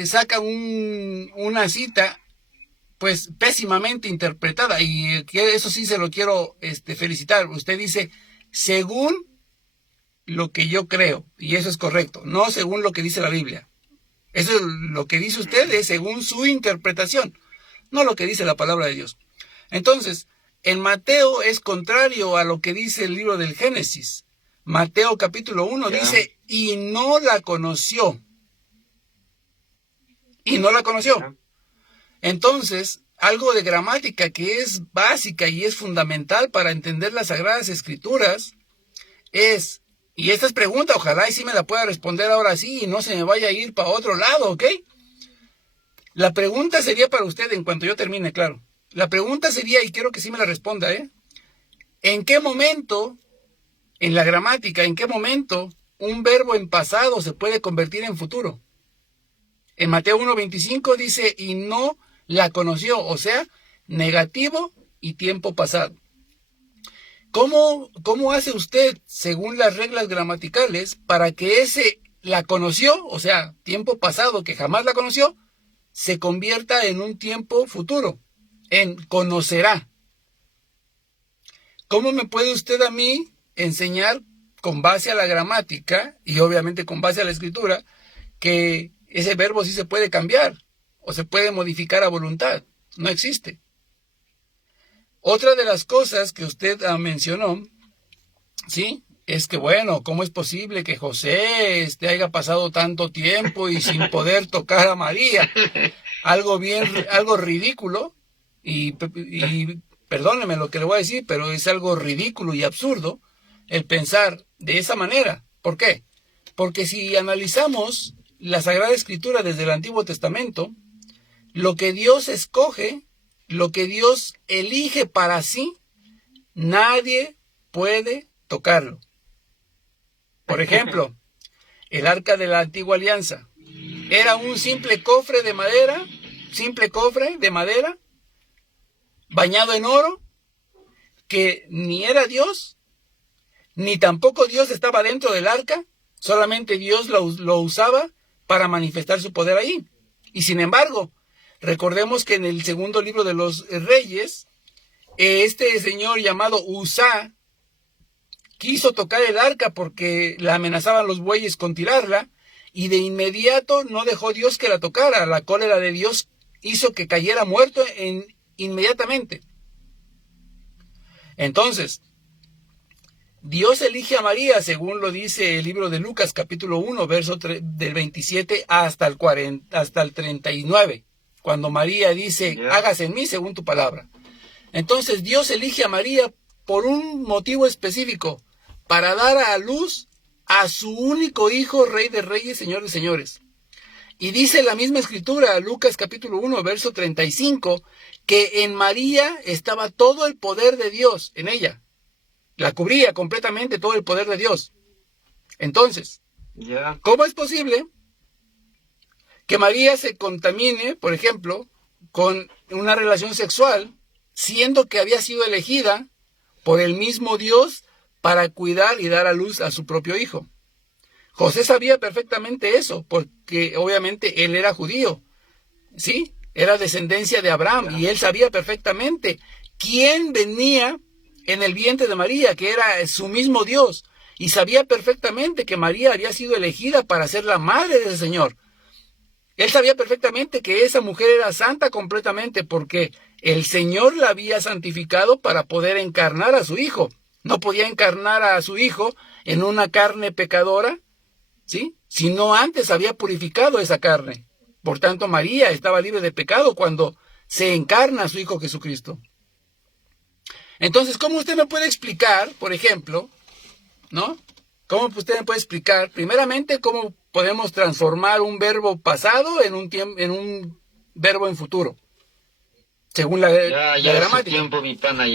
saca una cita, pues, pésimamente interpretada, y eso sí se lo quiero felicitar. Usted dice, según lo que yo creo, y eso es correcto, no según lo que dice la Biblia. Eso es lo que dice usted, es según su interpretación, no lo que dice la palabra de Dios. Entonces, en Mateo es contrario a lo que dice el libro del Génesis. Mateo capítulo 1 dice, y no la conoció. Y no la conoció. Entonces, algo de gramática que es básica y es fundamental para entender las Sagradas Escrituras es Y esta es pregunta, ojalá y sí me la pueda responder ahora sí y no se me vaya a ir para otro lado, ¿ok? La pregunta sería para usted en cuanto yo termine, claro. La pregunta sería, y quiero que sí me la responda, ¿en qué momento, en la gramática, en qué momento un verbo en pasado se puede convertir en futuro? En Mateo 1:25 dice, y no la conoció, o sea, negativo y tiempo pasado. ¿Cómo hace usted, según las reglas gramaticales, para que ese la conoció, o sea, tiempo pasado que jamás la conoció, se convierta en un tiempo futuro, en conocerá? ¿Cómo me puede usted a mí enseñar con base a la gramática y obviamente con base a la escritura que ese verbo sí se puede cambiar o se puede modificar a voluntad? No existe. Otra de las cosas que usted mencionó, ¿sí? Es que, bueno, ¿cómo es posible que José haya pasado tanto tiempo y sin poder tocar a María? Algo ridículo, y perdóneme lo que le voy a decir, pero es algo ridículo y absurdo el pensar de esa manera. ¿Por qué? Porque si analizamos la Sagrada Escritura desde el Antiguo Testamento, lo que Dios escoge, lo que Dios elige para sí, nadie puede tocarlo. Por ejemplo, el arca de la antigua alianza era un simple cofre de madera, bañado en oro, que ni era Dios, ni tampoco Dios estaba dentro del arca, solamente Dios lo usaba para manifestar su poder ahí. Y sin embargo, recordemos que en el segundo libro de los Reyes, este señor llamado Uzá quiso tocar el arca porque la amenazaban los bueyes con tirarla, y de inmediato no dejó Dios que la tocara. La cólera de Dios hizo que cayera muerto inmediatamente. Entonces, Dios elige a María, según lo dice el libro de Lucas, capítulo 1, verso del 27 hasta el 39, cuando María dice, hágase en mí según tu palabra. Entonces Dios elige a María por un motivo específico, para dar a luz a su único hijo, Rey de Reyes, Señor de Señores. Y dice la misma escritura, Lucas capítulo 1, verso 35, que en María estaba todo el poder de Dios, en ella. La cubría completamente todo el poder de Dios. Entonces, ¿cómo es posible que María se contamine, por ejemplo, con una relación sexual, siendo que había sido elegida por el mismo Dios para cuidar y dar a luz a su propio hijo? José sabía perfectamente eso, porque obviamente él era judío, ¿sí? Era descendencia de Abraham, y él sabía perfectamente quién venía en el vientre de María, que era su mismo Dios, y sabía perfectamente que María había sido elegida para ser la madre del Señor. Él sabía perfectamente que esa mujer era santa completamente, porque el Señor la había santificado para poder encarnar a su hijo. No podía encarnar a su hijo en una carne pecadora, ¿sí? Sino antes había purificado esa carne. Por tanto, María estaba libre de pecado cuando se encarna a su hijo Jesucristo. Entonces, ¿cómo usted me puede explicar, por ejemplo, ¿no? ¿Cómo usted me puede explicar, primeramente, cómo podemos transformar un verbo pasado en un verbo en futuro? Según la gramática. Tiempo, mi pana,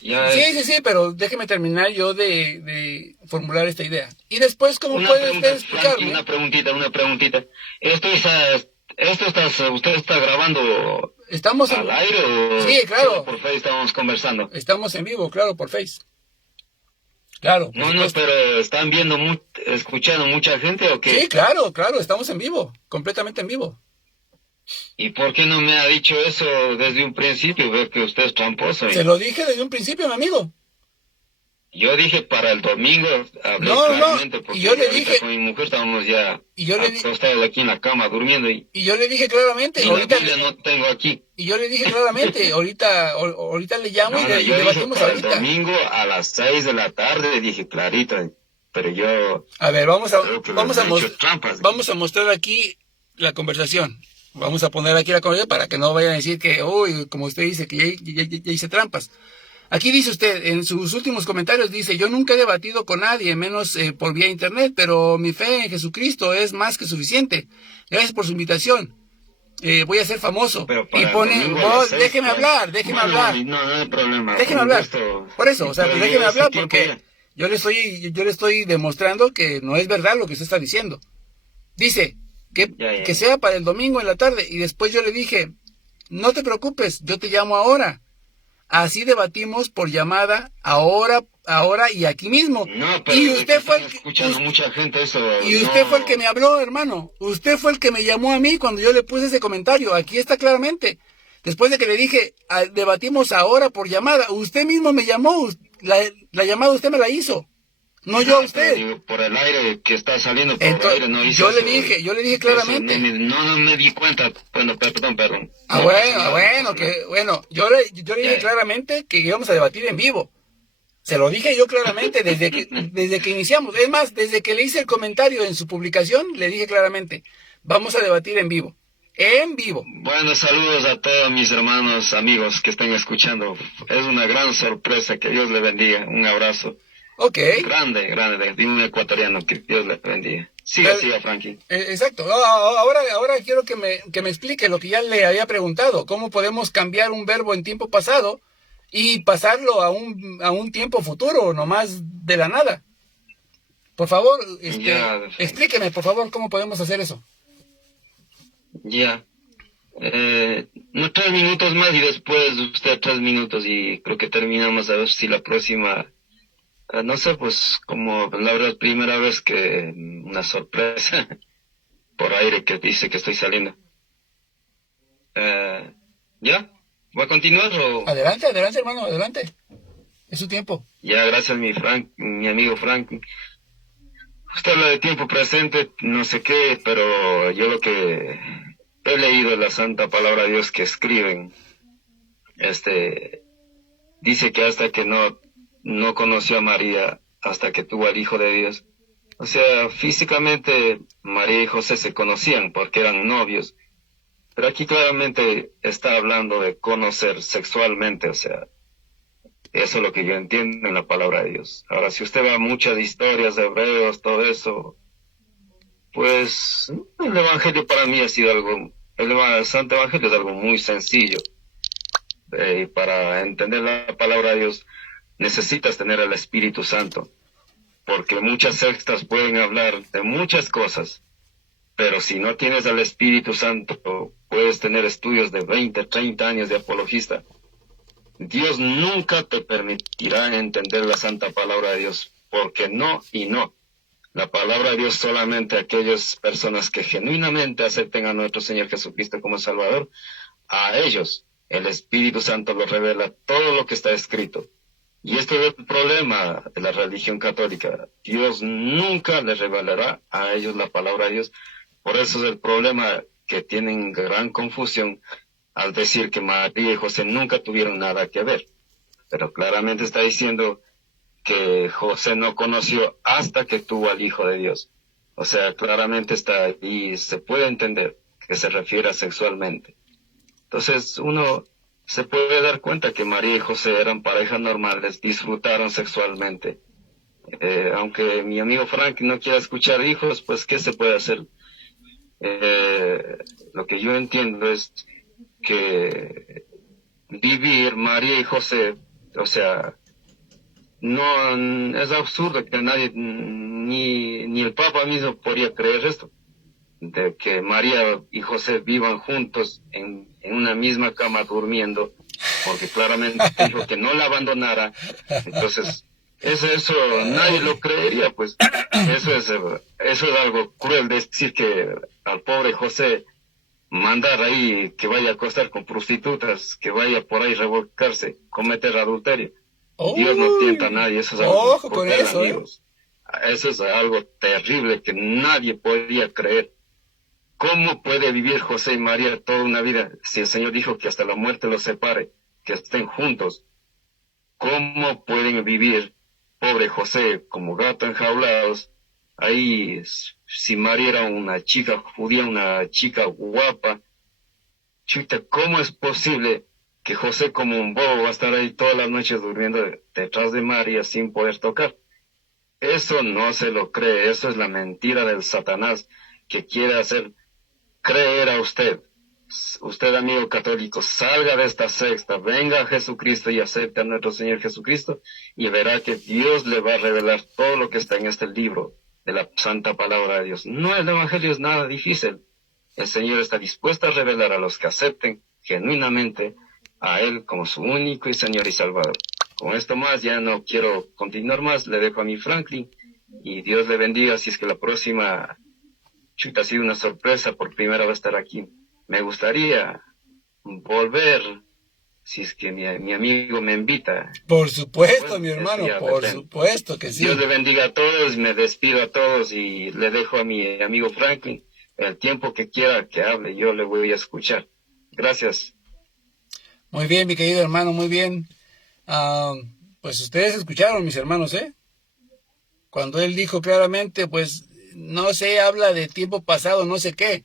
Sí, pero déjeme terminar yo de formular esta idea. Y después, ¿cómo puede usted explicarme? Una preguntita. ¿Usted está grabando al aire o sí, claro, por Face estamos conversando? Estamos en vivo, claro, por Face. Claro. No, pero ¿están viendo, escuchando mucha gente o qué? Sí, claro, estamos en vivo, completamente en vivo. ¿Y por qué no me ha dicho eso desde un principio? Veo que usted es tramposo. Se lo dije desde un principio, mi amigo. Yo dije para el domingo, hablé claramente, porque y yo le dije, con mi mujer estábamos ya acostados aquí en la cama durmiendo. Y yo le dije claramente, ahorita no tengo aquí. Y yo le dije claramente, ahorita le llamo y debatimos ahorita. El domingo a las 6 de la tarde le dije clarito, pero yo... A ver, vamos a mostrar aquí la conversación. Vamos a poner aquí la conversación para que no vayan a decir que, uy, como usted dice, que ya hice trampas. Aquí dice usted, en sus últimos comentarios dice, yo nunca he debatido con nadie, menos por vía internet, pero mi fe en Jesucristo es más que suficiente. Gracias por su invitación. Voy a ser famoso. Pero Y para el pone, domingo a las 6, déjeme pues. hablar, déjeme Bueno, hablar. no hay problema. Déjeme Un hablar. gusto. Por eso, o sea, Pero pues déjeme yo ese hablar tiempo porque ya. yo le estoy demostrando que no es verdad lo que usted está diciendo. Dice que sea para el domingo en la tarde y después yo le dije, no te preocupes, yo te llamo ahora. Así debatimos por llamada ahora y aquí mismo. No, pero Y usted fue el que, escuchando mucha gente eso. y usted fue el que me habló, hermano. Usted fue el que me llamó a mí cuando yo le puse ese comentario. Aquí está claramente. Después de que le dije, debatimos ahora por llamada, usted mismo me llamó. La llamada usted me la hizo. No yo a usted. Digo, por el aire que está saliendo por el aire, no hice yo eso. yo le dije claramente. No me di cuenta. Bueno, perdón. Bueno, yo le dije claramente que íbamos a debatir en vivo. Se lo dije yo claramente desde que iniciamos. Es más, desde que le hice el comentario en su publicación, le dije claramente, vamos a debatir en vivo. En vivo. Bueno, saludos a todos mis hermanos, amigos que estén escuchando. Es una gran sorpresa, que Dios le bendiga. Un abrazo. Ok. Grande, de un ecuatoriano, que Dios le bendiga. Siga, Frankie. Exacto. Ahora quiero que me explique lo que ya le había preguntado. ¿Cómo podemos cambiar un verbo en tiempo pasado y pasarlo a un tiempo futuro, nomás de la nada? Por favor, explíqueme, por favor, cómo podemos hacer eso. Ya. No 3 minutos más y después usted 3 minutos y creo que terminamos, a ver si la próxima... no sé, pues como la verdad primera vez que una sorpresa por aire que dice que estoy saliendo. ¿Ya? ¿Va a continuar o...? Adelante, hermano, adelante. Es su tiempo. Ya, gracias mi amigo Frank. Usted habla de tiempo presente, no sé qué, pero yo lo que he leído en la Santa Palabra de Dios que escriben, dice que hasta que no conoció a María, hasta que tuvo al Hijo de Dios. O sea, físicamente María y José se conocían porque eran novios, pero aquí claramente está hablando de conocer sexualmente, o sea, eso es lo que yo entiendo en la palabra de Dios. Ahora, si usted va a muchas historias de Hebreos, todo eso, pues el Evangelio para mí ha sido el Santo Evangelio es algo muy sencillo. Para entender la palabra de Dios necesitas tener el Espíritu Santo, porque muchas sectas pueden hablar de muchas cosas, pero si no tienes al Espíritu Santo, puedes tener estudios de 20, 30 años de apologista. Dios nunca te permitirá entender la santa palabra de Dios, porque no y no. La palabra de Dios solamente a aquellas personas que genuinamente acepten a nuestro Señor Jesucristo como Salvador, a ellos el Espíritu Santo los revela todo lo que está escrito. Y esto es el problema de la religión católica. Dios nunca les revelará a ellos la palabra de Dios. Por eso es el problema, que tienen gran confusión al decir que María y José nunca tuvieron nada que ver. Pero claramente está diciendo que José no conoció hasta que tuvo al Hijo de Dios. O sea, claramente está ahí, se puede entender que se refiere a sexualmente. Entonces uno se puede dar cuenta que María y José eran parejas normales, disfrutaron sexualmente. Aunque mi amigo Frank no quiera escuchar hijos, pues ¿qué se puede hacer? Lo que yo entiendo es que vivir María y José, o sea, no es absurdo que nadie, ni el Papa mismo podría creer esto, de que María y José vivan juntos en una misma cama durmiendo, porque claramente dijo que no la abandonara. Entonces eso nadie lo creería, pues. Eso es algo cruel, decir que al pobre José mandar ahí que vaya a acostar con prostitutas, que vaya por ahí revolcarse, cometer adulterio. Dios no tienta a nadie, eso es algo cruel, amigos. Eso es algo terrible que nadie podía creer. ¿Cómo puede vivir José y María toda una vida si el Señor dijo que hasta la muerte los separe, que estén juntos? ¿Cómo pueden vivir, pobre José, como gato enjaulados? Ahí, si María era una chica judía, una chica guapa, chuta, ¿cómo es posible que José como un bobo va a estar ahí todas las noches durmiendo detrás de María sin poder tocar. Eso no se lo cree, eso es la mentira del Satanás que quiere hacer creer a usted. Usted, amigo católico, salga de esta secta, venga a Jesucristo y acepte a nuestro Señor Jesucristo y verá que Dios le va a revelar todo lo que está en este libro de la santa palabra de Dios. No, el Evangelio es nada difícil. El Señor está dispuesto a revelar a los que acepten genuinamente a Él como su único y Señor y Salvador. Con esto más, ya no quiero continuar más, le dejo a mi Franklin y Dios le bendiga. Si es que la próxima chuta ha sido una sorpresa por primera vez estar aquí. Me gustaría volver, si es que mi amigo me invita. Por supuesto, mi hermano, por supuesto que sí. Dios le bendiga a todos, me despido a todos y le dejo a mi amigo Franklin el tiempo que quiera que hable, yo le voy a escuchar. Gracias. Muy bien, mi querido hermano, muy bien. Pues ustedes escucharon, mis hermanos, cuando él dijo claramente, pues no se habla de tiempo pasado, no sé qué.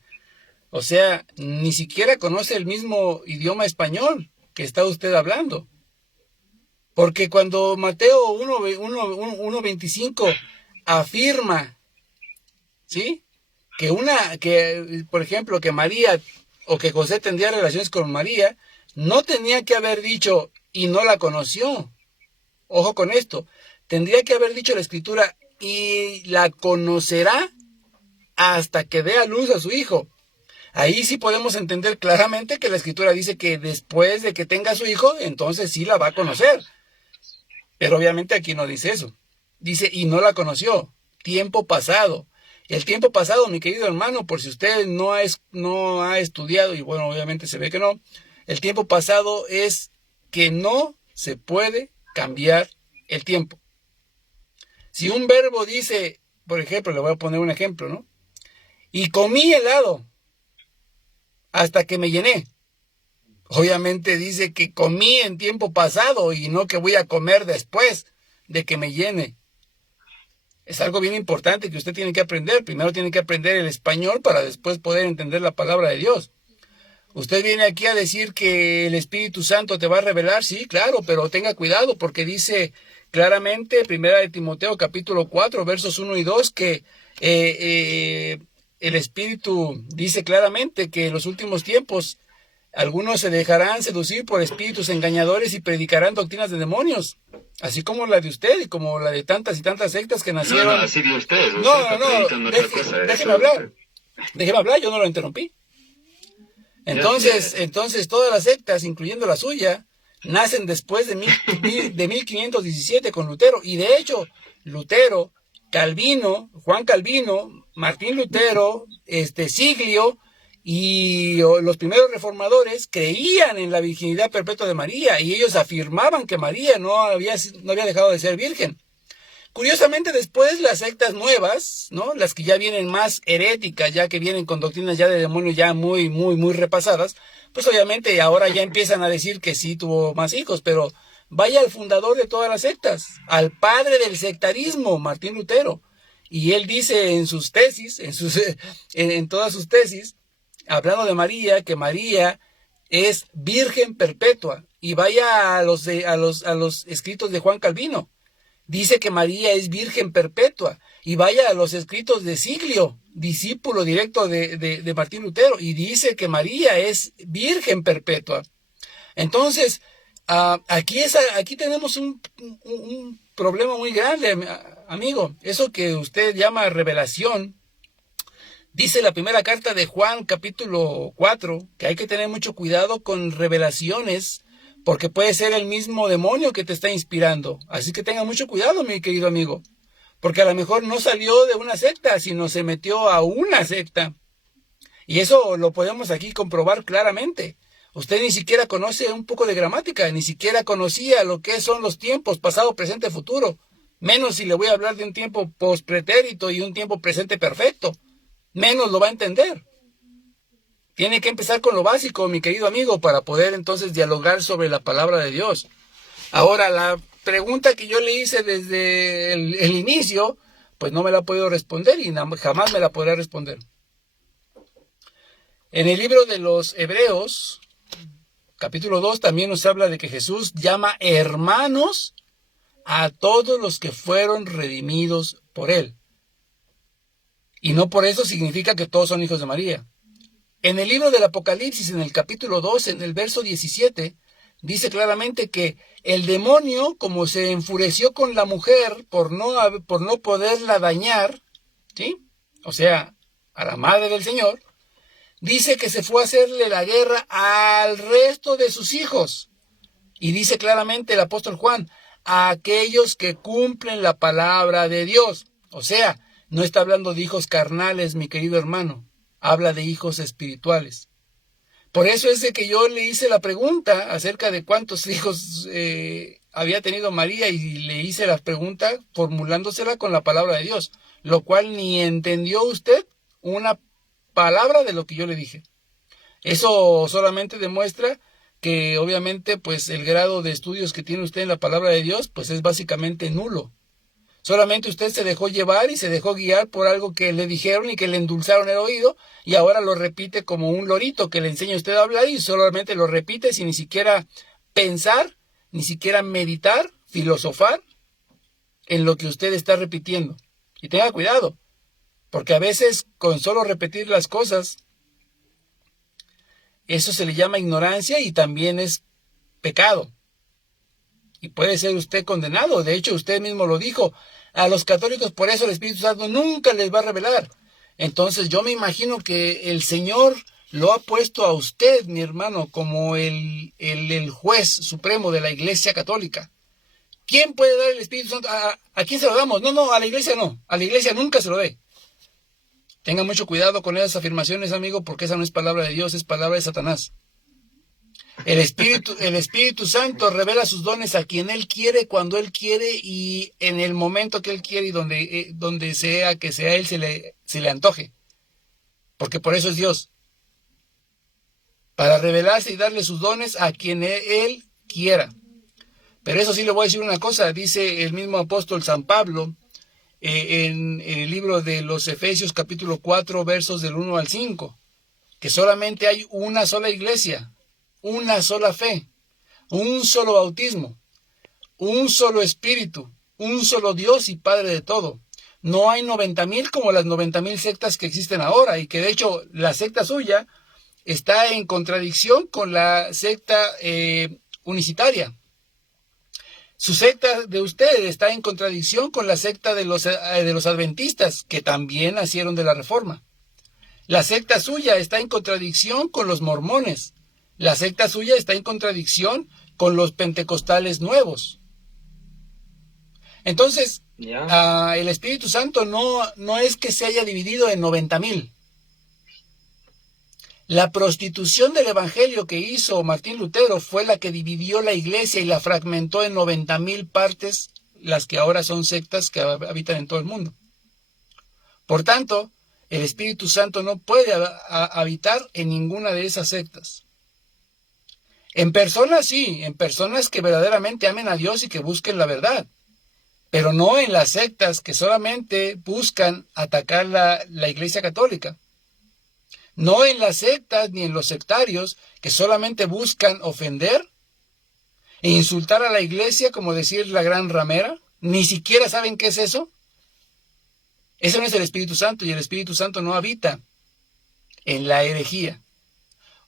O sea, ni siquiera conoce el mismo idioma español que está usted hablando. Porque cuando Mateo 1:25 afirma, ¿sí?, que, por ejemplo, que María o que José tendría relaciones con María, no tenía que haber dicho y no la conoció. Ojo con esto. Tendría que haber dicho la Escritura y la conocerá hasta que dé a luz a su hijo. Ahí sí podemos entender claramente que la Escritura dice que después de que tenga a su hijo, entonces sí la va a conocer. Pero obviamente aquí no dice eso. Dice, y no la conoció. Tiempo pasado. El tiempo pasado, mi querido hermano, por si usted no ha estudiado, y bueno, obviamente se ve que no, el tiempo pasado es que no se puede cambiar el tiempo. Si un verbo dice, por ejemplo, le voy a poner un ejemplo, ¿no? Y comí helado hasta que me llené. Obviamente dice que comí en tiempo pasado y no que voy a comer después de que me llene. Es algo bien importante que usted tiene que aprender. Primero tiene que aprender el español para después poder entender la palabra de Dios. Usted viene aquí a decir que el Espíritu Santo te va a revelar, sí, claro, pero tenga cuidado porque dice claramente, 1 Timoteo capítulo 4, versos 1 y 2, que el Espíritu dice claramente que en los últimos tiempos algunos se dejarán seducir por espíritus engañadores y predicarán doctrinas de demonios, así como la de usted y como la de tantas y tantas sectas que nacieron. No, así de usted. No, déjeme hablar, yo no lo interrumpí. Entonces todas las sectas, incluyendo la suya, nacen después de 1517 con Lutero. Y de hecho, Lutero, Calvino, Juan Calvino, Martín Lutero, Siglio y los primeros reformadores creían en la virginidad perpetua de María y ellos afirmaban que María no había dejado de ser virgen. Curiosamente, después las sectas nuevas, ¿no?, las que ya vienen más heréticas, ya que vienen con doctrinas ya de demonio ya muy, muy, muy repasadas, pues obviamente ahora ya empiezan a decir que sí tuvo más hijos, pero vaya al fundador de todas las sectas, al padre del sectarismo, Martín Lutero, y él dice en sus tesis, en todas sus tesis, hablando de María, que María es virgen perpetua, y vaya a los escritos de Juan Calvino. Dice que María es virgen perpetua. Y vaya a los escritos de Siglio, discípulo directo de Martín Lutero, y dice que María es virgen perpetua. Entonces, aquí tenemos un problema muy grande, amigo. Eso que usted llama revelación, dice la primera carta de Juan, capítulo 4, que hay que tener mucho cuidado con revelaciones, porque puede ser el mismo demonio que te está inspirando. Así que tenga mucho cuidado, mi querido amigo. Porque a lo mejor no salió de una secta, sino se metió a una secta. Y eso lo podemos aquí comprobar claramente. Usted ni siquiera conoce un poco de gramática, ni siquiera conocía lo que son los tiempos, pasado, presente, futuro. Menos si le voy a hablar de un tiempo pospretérito y un tiempo presente perfecto. Menos lo va a entender. Tiene que empezar con lo básico, mi querido amigo, para poder entonces dialogar sobre la palabra de Dios. Ahora, la pregunta que yo le hice desde el inicio, pues no me la ha podido responder y jamás me la podrá responder. En el libro de los Hebreos, capítulo 2 también nos habla de que Jesús llama hermanos a todos los que fueron redimidos por él. Y no por eso significa que todos son hijos de María. En el libro del Apocalipsis, en el capítulo 2, en el verso 17, dice claramente que el demonio, como se enfureció con la mujer por no poderla dañar, ¿sí? O sea, a la madre del Señor, dice que se fue a hacerle la guerra al resto de sus hijos. Y dice claramente el apóstol Juan, a aquellos que cumplen la palabra de Dios. O sea, no está hablando de hijos carnales, mi querido hermano. Habla de hijos espirituales. Por eso es de que yo le hice la pregunta acerca de cuántos hijos había tenido María y le hice la pregunta formulándosela con la palabra de Dios, lo cual ni entendió usted una palabra de lo que yo le dije. Eso solamente demuestra que obviamente pues el grado de estudios que tiene usted en la palabra de Dios pues es básicamente nulo. Solamente usted se dejó llevar y se dejó guiar por algo que le dijeron y que le endulzaron el oído y ahora lo repite como un lorito que le enseña a usted a hablar y solamente lo repite sin ni siquiera pensar, ni siquiera meditar, filosofar en lo que usted está repitiendo. Y tenga cuidado, porque a veces con solo repetir las cosas, eso se le llama ignorancia y también es pecado. Y puede ser usted condenado. De hecho, usted mismo lo dijo. A los católicos por eso el Espíritu Santo nunca les va a revelar. Entonces yo me imagino que el Señor lo ha puesto a usted, mi hermano, como el juez supremo de la Iglesia Católica. ¿Quién puede dar el Espíritu Santo? ¿A quién se lo damos? No, a la Iglesia no. A la Iglesia nunca se lo dé. Tenga mucho cuidado con esas afirmaciones, amigo, porque esa no es palabra de Dios, es palabra de Satanás. El Espíritu Santo revela sus dones a quien Él quiere, cuando Él quiere y en el momento que Él quiere y donde sea que sea Él se le antoje. Porque por eso es Dios. Para revelarse y darle sus dones a quien Él quiera. Pero eso sí le voy a decir una cosa, dice el mismo apóstol San Pablo en el libro de los Efesios capítulo 4 versos del 1 al 5, que solamente hay una sola iglesia, una sola fe, un solo bautismo, un solo espíritu, un solo Dios y Padre de todo. No hay 90,000 como las 90,000 sectas que existen ahora y que de hecho la secta suya está en contradicción con la secta unicitaria. Su secta de usted está en contradicción con la secta de los adventistas, que también nacieron de la Reforma. La secta suya está en contradicción con los mormones. La secta suya está en contradicción con los pentecostales nuevos. Entonces, el Espíritu Santo no es que se haya dividido en 90,000. La prostitución del Evangelio que hizo Martín Lutero fue la que dividió la iglesia y la fragmentó en 90,000 partes, las que ahora son sectas que habitan en todo el mundo. Por tanto, el Espíritu Santo no puede habitar en ninguna de esas sectas. En personas sí, en personas que verdaderamente amen a Dios y que busquen la verdad, pero no en las sectas que solamente buscan atacar la Iglesia Católica. No en las sectas ni en los sectarios que solamente buscan ofender e insultar a la iglesia, como decir la gran ramera. Ni siquiera saben qué es eso. Ese no es el Espíritu Santo y el Espíritu Santo no habita en la herejía.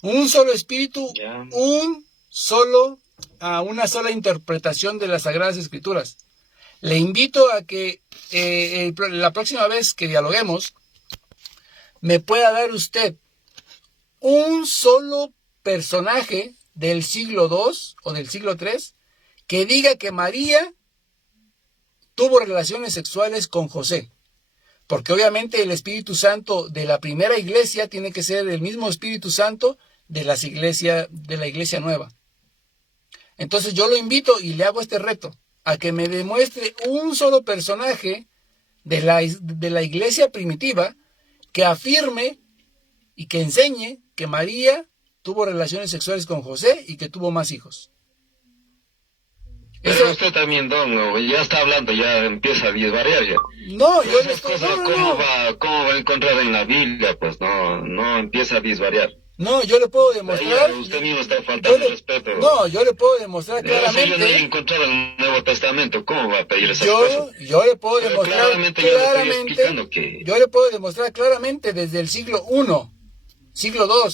Un solo espíritu, una sola interpretación de las Sagradas Escrituras. Le invito a que la próxima vez que dialoguemos me pueda dar usted un solo personaje del siglo II o del siglo III que diga que María tuvo relaciones sexuales con José. Porque obviamente el Espíritu Santo de la primera iglesia tiene que ser el mismo Espíritu Santo de la iglesia nueva. Entonces yo lo invito y le hago este reto a que me demuestre un solo personaje de la iglesia primitiva que afirme y que enseñe que María tuvo relaciones sexuales con José y que tuvo más hijos. Pero usted también, don, ya está hablando, ya empieza a disvariar ya. No, yo ¿Cómo va a encontrar en la Biblia? Pues no empieza a disvariar. No, yo le puedo Ahí demostrar. usted mismo está faltando el respeto. No, yo le puedo demostrar Eso yo no he claramente. encontrado en el Nuevo Testamento. ¿Cómo va a pedir esas cosas? Yo le puedo Pero demostrar claramente yo le estoy explicando que... yo le puedo demostrar claramente desde el siglo I, siglo II,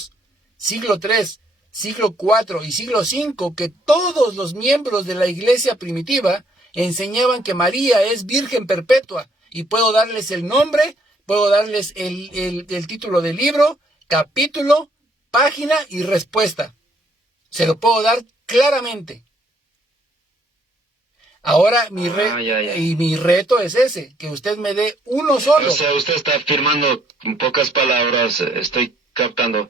siglo III, siglo IV y siglo V que todos los miembros de la iglesia primitiva enseñaban que María es virgen perpetua, y puedo darles el nombre, puedo darles el título del libro, capítulo, página y respuesta. Se lo puedo dar claramente. Ahora mi reto es ese, que usted me dé uno solo. O sea, usted está afirmando en pocas palabras, estoy captando,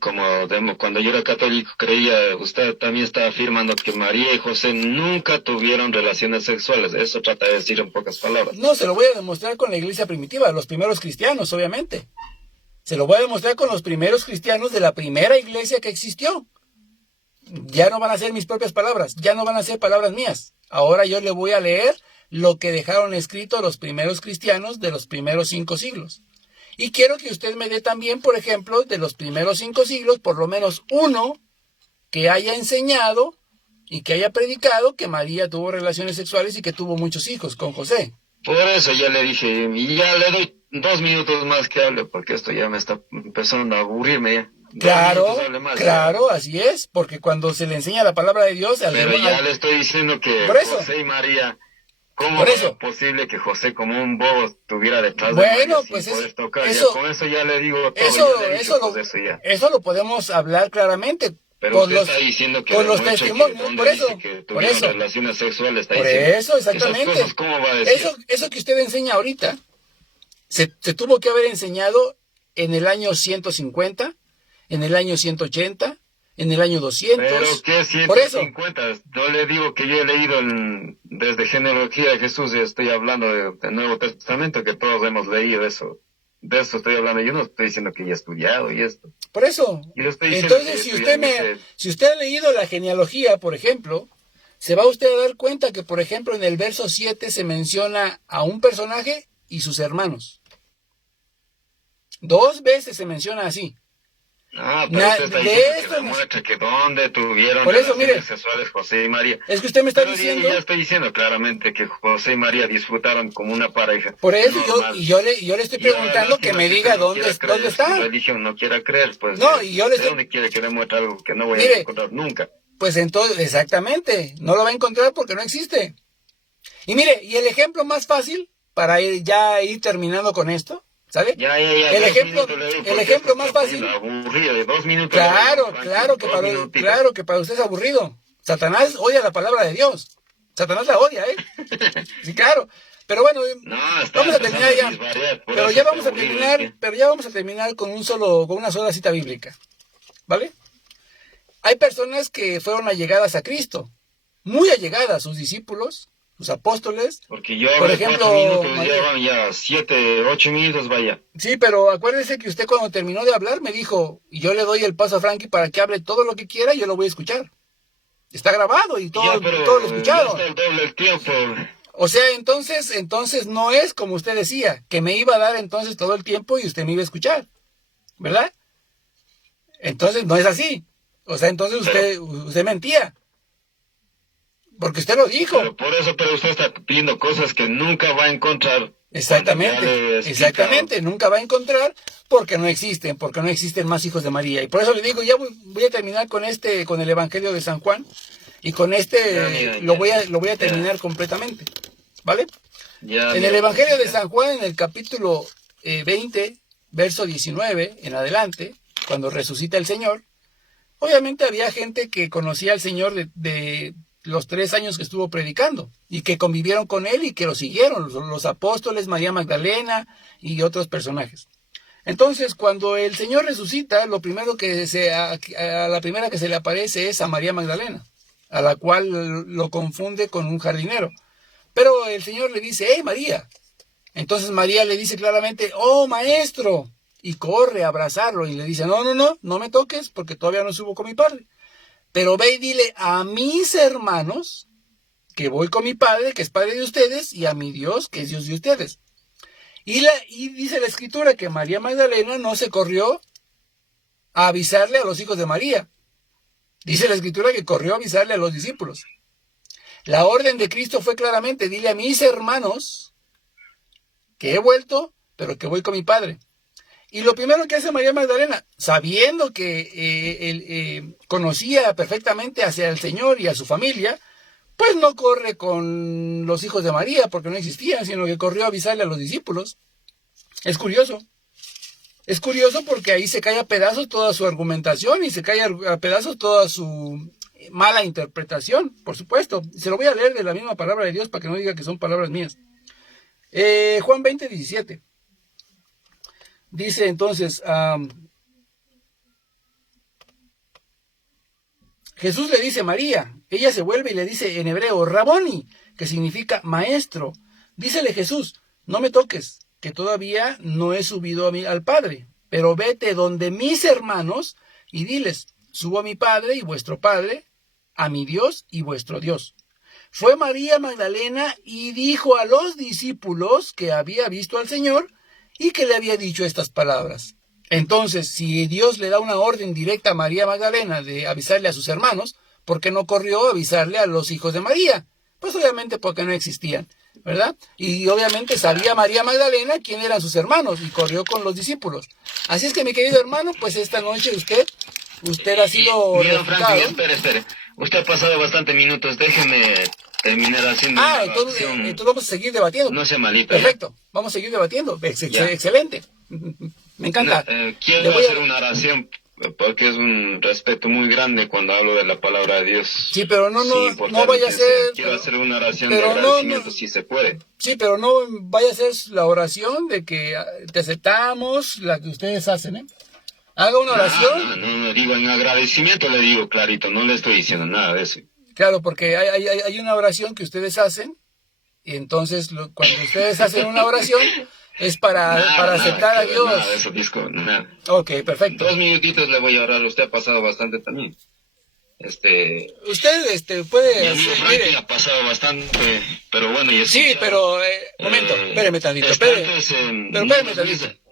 cuando yo era católico creía, usted también está afirmando que María y José nunca tuvieron relaciones sexuales. Eso trata de decir en pocas palabras. No, se lo voy a demostrar con la iglesia primitiva, los primeros cristianos, obviamente. Se lo voy a demostrar con los primeros cristianos de la primera iglesia que existió. Ya no van a ser mis propias palabras, ya no van a ser palabras mías. Ahora yo le voy a leer lo que dejaron escrito los primeros cristianos de los primeros 5 siglos. Y quiero que usted me dé también, por ejemplo, de los primeros 5 siglos, por lo menos uno que haya enseñado y que haya predicado que María tuvo relaciones sexuales y que tuvo muchos hijos con José. Por eso ya le dije, y ya le doy 2 minutos más que hable, porque esto ya me está empezando a aburrirme ya. Claro, claro, así es, porque cuando se le enseña la palabra de Dios... Pero ya le estoy diciendo que José y María, ¿cómo es posible que José como un bobo estuviera detrás de María sin poder tocar? Eso, con eso ya le digo todo. Eso lo podemos hablar claramente. Pero usted está diciendo que con los testimonios, por eso, relaciones sexuales, está diciendo. Por eso, exactamente. Esas cosas, ¿cómo va a decir? Eso que usted enseña ahorita, se tuvo que haber enseñado en el año 150, en el año 180, en el año 200. ¿Pero qué 150? No le digo que yo he leído desde genealogía de Jesús, y estoy hablando del Nuevo Testamento, que todos hemos leído eso. De eso estoy hablando. Yo no estoy diciendo que ya he estudiado y esto. Por eso. Entonces, si usted ha leído la genealogía, por ejemplo, se va usted a dar cuenta que, por ejemplo, en el verso 7 se menciona a un personaje y sus hermanos. 2 veces se menciona así. Ah, pero usted está diciendo que demuestra que dónde tuvieron relaciones sexuales José y María. Es que usted me está diciendo... Ya estoy diciendo claramente que José y María disfrutaron como una pareja. Por eso yo le estoy preguntando que me diga dónde está. Si religión no quiera creer, pues... No, y yo le estoy... ¿Dónde quiere que demuestre algo que no voy a encontrar nunca? Pues entonces, exactamente, no lo va a encontrar porque no existe. Y mire, y el ejemplo más fácil, para ir terminando con esto... ¿Sale? Ya. El ejemplo más fácil. Aburrido, de 2 minutos. Claro que para usted es aburrido. Satanás odia la palabra de Dios. Satanás la odia, ¿eh? Sí, claro. Pero bueno, vamos a terminar ya. Pero ya vamos a terminar con una sola cita bíblica. ¿Vale? Hay personas que fueron allegadas a Cristo, muy allegadas, sus discípulos, sus apóstoles. Porque yo, por ejemplo, 4 minutos, ya 7, 8 minutos, vaya. Sí, pero acuérdese que usted cuando terminó de hablar me dijo, y yo le doy el paso a Frankie para que hable todo lo que quiera y yo lo voy a escuchar. Está grabado y todo lo escuchado. Ya está el doble el tiempo. O sea, entonces no es como usted decía, que me iba a dar entonces todo el tiempo y usted me iba a escuchar, ¿verdad? Entonces no es así. O sea, entonces usted mentía. Porque usted lo dijo. Pero usted está pidiendo cosas que nunca va a encontrar. Exactamente, nunca va a encontrar porque no existen más hijos de María. Y por eso le digo, ya voy a terminar con el Evangelio de San Juan, y con lo voy a terminar completamente, ¿vale? En el Evangelio de San Juan, en el capítulo 20, verso 19 en adelante, cuando resucita el Señor, obviamente había gente que conocía al Señor de los 3 años que estuvo predicando y que convivieron con él y que lo siguieron, los apóstoles, María Magdalena y otros personajes. Entonces, cuando el Señor resucita, lo primero a la primera que se le aparece es a María Magdalena, a la cual lo confunde con un jardinero. Pero el Señor le dice, ¡hey, María! Entonces María le dice claramente, ¡oh, maestro! Y corre a abrazarlo y le dice, no me toques porque todavía no subo con mi padre. Pero ve y dile a mis hermanos que voy con mi Padre, que es Padre de ustedes, y a mi Dios, que es Dios de ustedes. Y dice la Escritura que María Magdalena no se corrió a avisarle a los hijos de María. Dice la Escritura que corrió a avisarle a los discípulos. La orden de Cristo fue claramente: dile a mis hermanos que he vuelto, pero que voy con mi Padre. Y lo primero que hace María Magdalena, sabiendo que conocía perfectamente hacia el Señor y a su familia, pues no corre con los hijos de María, porque no existían, sino que corrió a avisarle a los discípulos. Es curioso. Es curioso porque ahí se cae a pedazos toda su argumentación y se cae a pedazos toda su mala interpretación, por supuesto. Se lo voy a leer de la misma palabra de Dios para que no diga que son palabras mías. Juan 20, 17. Dice entonces, Jesús le dice María. Ella se vuelve y le dice en hebreo, Raboni, que significa maestro. Dícele Jesús, no me toques, que todavía no he subido al Padre, pero vete donde mis hermanos y diles, subo a mi Padre y vuestro Padre, a mi Dios y vuestro Dios. Fue María Magdalena y dijo a los discípulos que había visto al Señor y que le había dicho estas palabras. Entonces, si Dios le da una orden directa a María Magdalena de avisarle a sus hermanos, ¿por qué no corrió a avisarle a los hijos de María? Pues obviamente porque no existían, ¿verdad? Y obviamente sabía María Magdalena quién eran sus hermanos y corrió con los discípulos. Así es que, mi querido hermano, pues esta noche usted ha sido refutado. Espere. Usted ha pasado bastantes minutos, déjeme terminar haciendo una entonces vamos a seguir debatiendo. No sea malito. Perfecto, vamos a seguir debatiendo. Excelente. Me encanta. Quiero hacer una oración porque es un respeto muy grande cuando hablo de la palabra de Dios. Sí, pero no vaya a ser... Quiero hacer una oración de agradecimiento si se puede. Sí, pero no vaya a ser la oración de que te aceptamos, la que ustedes hacen, ¿eh? Haga una oración. No, digo en agradecimiento, le digo clarito, no le estoy diciendo nada de eso. Claro, porque hay una oración que ustedes hacen, y entonces cuando ustedes hacen una oración es para aceptar a Dios. Nada de eso, disco, nada. Ok, perfecto. 2 minutitos le voy a orar, usted ha pasado bastante también. Usted puede... Mi amigo Frankie ha pasado bastante, pero bueno... Sí, pero... momento, espéreme tantito,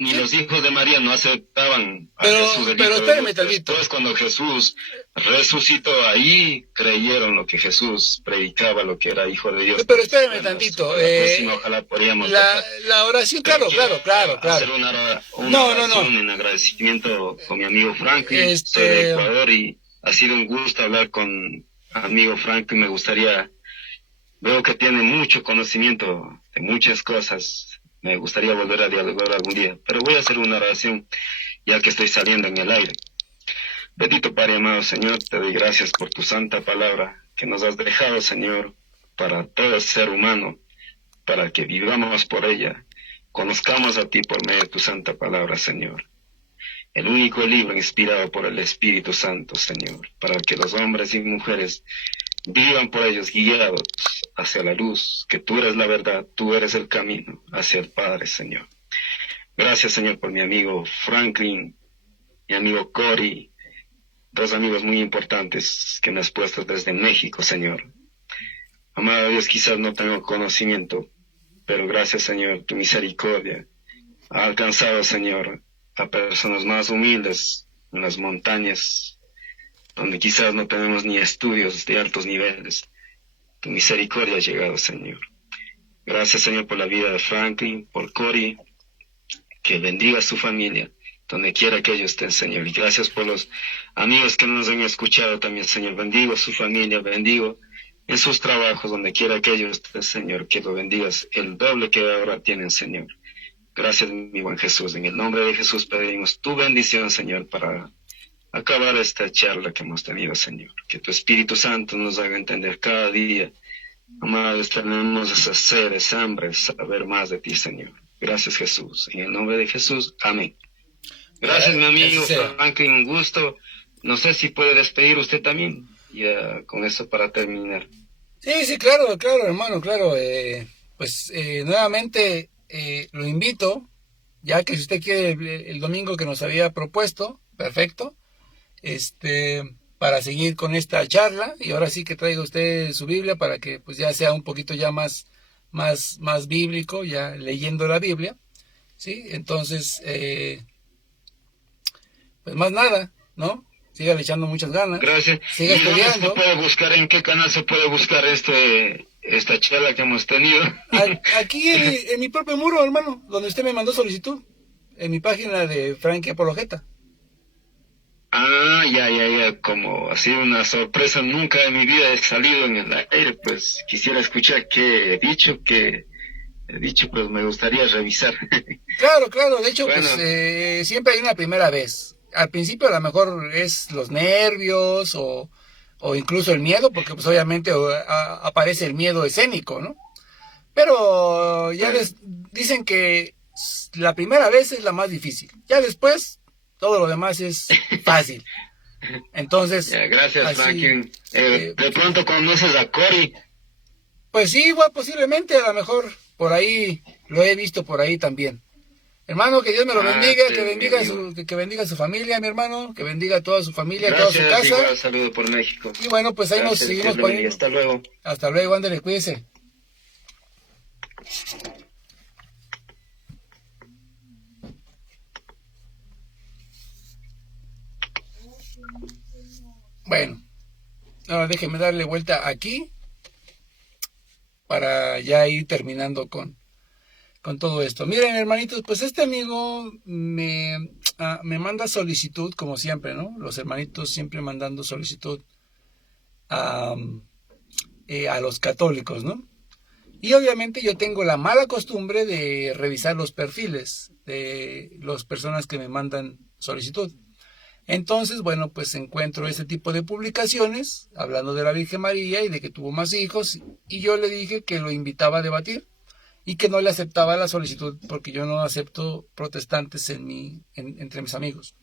Ni los hijos de María no aceptaban a Jesús. Pero espéreme tantito. Después, cuando Jesús resucitó, ahí creyeron lo que Jesús predicaba, lo que era hijo de Dios. Pero espéreme tantito. Ojalá podríamos... La oración, claro. Hacer una oración en agradecimiento con mi amigo Frankie. Soy de Ecuador y... Ha sido un gusto hablar con amigo Frank y me gustaría, veo que tiene mucho conocimiento de muchas cosas, me gustaría volver a dialogar algún día, pero voy a hacer una oración ya que estoy saliendo en el aire. Bendito Padre amado Señor, te doy gracias por tu santa palabra que nos has dejado, Señor, para todo ser humano, para que vivamos por ella, conozcamos a ti por medio de tu santa palabra, Señor. El único libro inspirado por el Espíritu Santo, Señor, para que los hombres y mujeres vivan por ellos guiados hacia la luz, que tú eres la verdad, tú eres el camino hacia el Padre, Señor. Gracias, Señor, por mi amigo Franklin, mi amigo Cory, 2 amigos muy importantes que me has puesto desde México, Señor. Amado Dios, quizás no tengo conocimiento, pero gracias, Señor, tu misericordia ha alcanzado, Señor, a personas más humildes en las montañas, donde quizás no tenemos ni estudios de altos niveles. Tu misericordia ha llegado, Señor. Gracias, Señor, por la vida de Franklin, por Cory, que bendiga a su familia, donde quiera que ellos estén, Señor. Y gracias por los amigos que nos han escuchado también, Señor. Bendigo a su familia, bendigo en sus trabajos, donde quiera que ellos estén, Señor, que lo bendigas el doble que ahora tienen, Señor. Gracias, mi buen Jesús. En el nombre de Jesús pedimos tu bendición, Señor, para acabar esta charla que hemos tenido, Señor. Que tu Espíritu Santo nos haga entender cada día. Amados, tenemos esa sed, esa hambre, saber más de ti, Señor. Gracias, Jesús. En el nombre de Jesús. Amén. Gracias, mi amigo Franklin. Un gusto. No sé si puede despedir usted también. Ya con esto para terminar. Sí, claro, hermano, claro. Nuevamente... lo invito, ya que si usted quiere el domingo que nos había propuesto, perfecto, para seguir con esta charla, y ahora sí que traiga usted su Biblia para que pues ya sea un poquito ya más bíblico, ya leyendo la Biblia, ¿sí? Entonces, pues más nada, ¿no? Siga echando muchas ganas. Gracias. Siga ¿Y dónde se estudiando. puede buscar, en qué canal se puede buscar esta charla que hemos tenido? Aquí en mi propio muro, hermano, donde usted me mandó solicitud, en mi página de Frankie Apologeta. Ah, ya, como ha sido una sorpresa, nunca en mi vida he salido en el aire, pues quisiera escuchar qué he dicho, pues me gustaría revisar. Claro, de hecho, Bueno, pues siempre hay una primera vez. Al principio a lo mejor es los nervios o incluso el miedo, porque pues obviamente aparece el miedo escénico, ¿no? Pero ya bueno, les dicen que la primera vez es la más difícil. Ya después, todo lo demás es fácil. Entonces, ya, gracias, así, Franklin. De pronto conoces a Cory. pues sí, igual posiblemente, a lo mejor por ahí, lo he visto por ahí también. Hermano, que Dios me lo Ah, bendiga, sí, mi amigo. que bendiga a su familia, mi hermano, que bendiga a toda su familia, a toda su Gracias, casa. igual saludo por México. Y bueno, pues ahí nos Gracias, seguimos Dios le bendiga. poniendo. Hasta luego. Hasta luego, ándale, cuídese. Bueno, ahora déjeme darle vuelta aquí para ya ir terminando con todo esto. Miren, hermanitos, pues este amigo me manda solicitud, como siempre, ¿no? Los hermanitos siempre mandando solicitud a, a los católicos, ¿no? Y obviamente yo tengo la mala costumbre de revisar los perfiles de las personas que me mandan solicitud. Entonces, bueno, pues encuentro este tipo de publicaciones hablando de la Virgen María y de que tuvo más hijos, y yo le dije que lo invitaba a debatir y que no le aceptaba la solicitud porque yo no acepto protestantes entre mis amigos.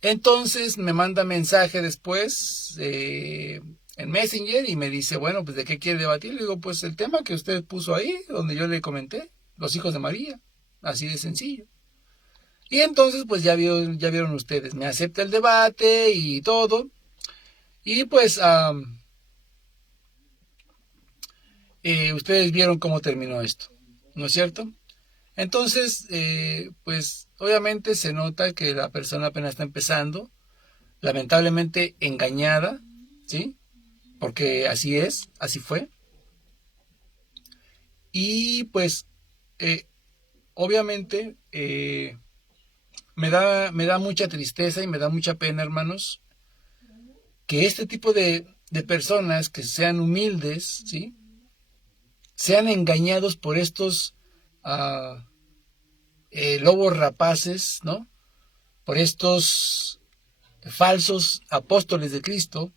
Entonces me manda mensaje después en Messenger y me dice, bueno, pues ¿de qué quiere debatir? Le digo, pues el tema que usted puso ahí, donde yo le comenté, los hijos de María, así de sencillo. Y entonces pues ya vieron ustedes, me acepta el debate y todo. Y pues ustedes vieron cómo terminó esto, ¿no es cierto? Entonces, pues obviamente se nota que la persona apenas está empezando, lamentablemente engañada, ¿sí? Porque así es, así fue. Y pues, obviamente, me da mucha tristeza y me da mucha pena, hermanos, que este tipo de personas que sean humildes, ¿sí? Sean engañados por estos lobos rapaces, ¿no? Por estos falsos apóstoles de Cristo,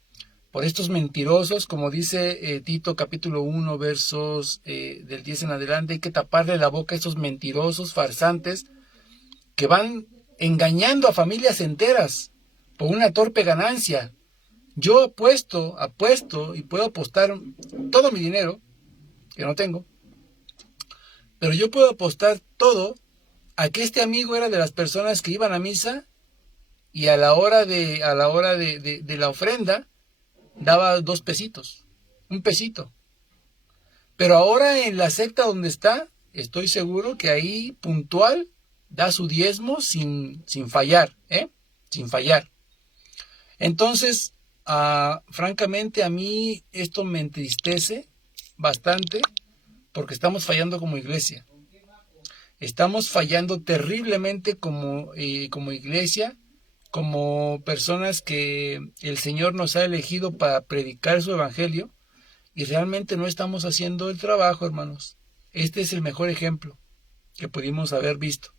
por estos mentirosos, como dice Tito capítulo 1, versos del 10 en adelante, hay que taparle la boca a estos mentirosos, farsantes, que van engañando a familias enteras por una torpe ganancia. Yo apuesto y puedo apostar todo mi dinero, que no tengo, pero yo puedo apostar todo a que este amigo era de las personas que iban a misa y a la hora de la ofrenda daba 2 pesitos, 1 pesito. Pero ahora en la secta donde está, estoy seguro que ahí puntual da su diezmo sin fallar, sin fallar. Entonces, francamente a mí esto me entristece bastante porque estamos fallando como iglesia. Estamos fallando terriblemente como iglesia, como personas que el Señor nos ha elegido para predicar su evangelio, y realmente no estamos haciendo el trabajo, hermanos. Este es el mejor ejemplo que pudimos haber visto.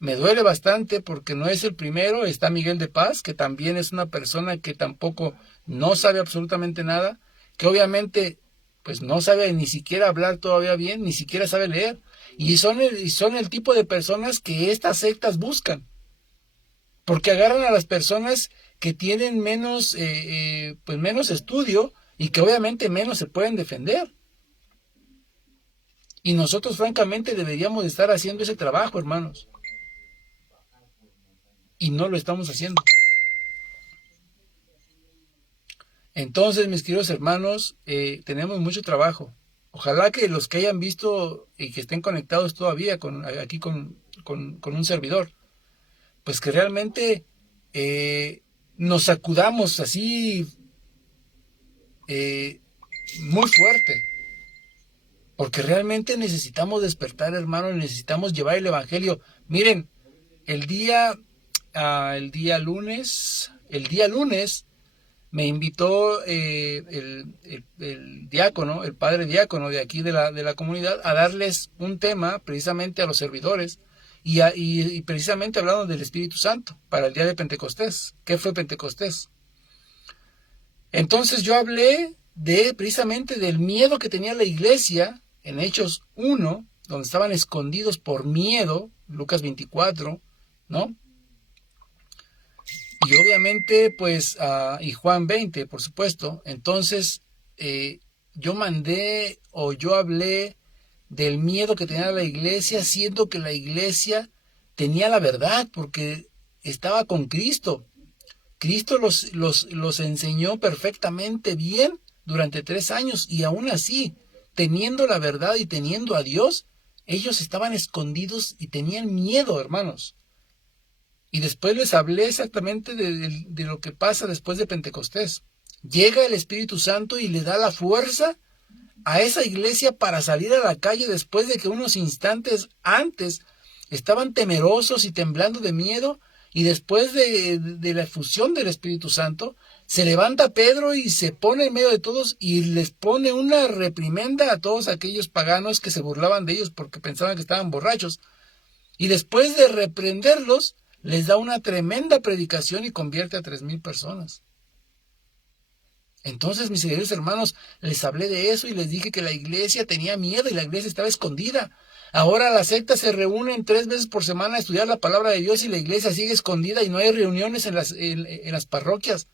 Me duele bastante porque no es el primero, está Miguel de Paz, que también es una persona que tampoco no sabe absolutamente nada, que obviamente pues no sabe ni siquiera hablar todavía bien, ni siquiera sabe leer, y son el tipo de personas que estas sectas buscan, porque agarran a las personas que tienen menos estudio y que obviamente menos se pueden defender. Y nosotros francamente deberíamos estar haciendo ese trabajo, hermanos. Y no lo estamos haciendo. Entonces, mis queridos hermanos, tenemos mucho trabajo. Ojalá que los que hayan visto y que estén conectados todavía aquí con un servidor, pues que realmente nos sacudamos así muy fuerte, porque realmente necesitamos despertar, hermanos, necesitamos llevar el evangelio. Miren, el día lunes me invitó el diácono, el padre diácono de aquí de la comunidad, a darles un tema precisamente a los servidores y precisamente hablando del Espíritu Santo para el día de Pentecostés. ¿Qué fue Pentecostés? Entonces yo hablé precisamente del miedo que tenía la iglesia en Hechos 1, donde estaban escondidos por miedo, Lucas 24, ¿no? Y obviamente, pues, y Juan 20, por supuesto. Entonces, yo hablé del miedo que tenía la iglesia, siendo que la iglesia tenía la verdad, porque estaba con Cristo. Cristo los enseñó perfectamente bien durante 3 años, y aún así, teniendo la verdad y teniendo a Dios, ellos estaban escondidos y tenían miedo, hermanos. Y después les hablé exactamente de lo que pasa después de Pentecostés. Llega el Espíritu Santo y le da la fuerza a esa iglesia para salir a la calle después de que unos instantes antes estaban temerosos y temblando de miedo, y después de la efusión del Espíritu Santo, se levanta Pedro y se pone en medio de todos y les pone una reprimenda a todos aquellos paganos que se burlaban de ellos porque pensaban que estaban borrachos. Y después de reprenderlos, les da una tremenda predicación y convierte a 3,000 personas. Entonces, mis queridos hermanos, les hablé de eso y les dije que la iglesia tenía miedo y la iglesia estaba escondida. Ahora las sectas se reúnen 3 veces por semana a estudiar la palabra de Dios y la iglesia sigue escondida y no hay reuniones en las parroquias.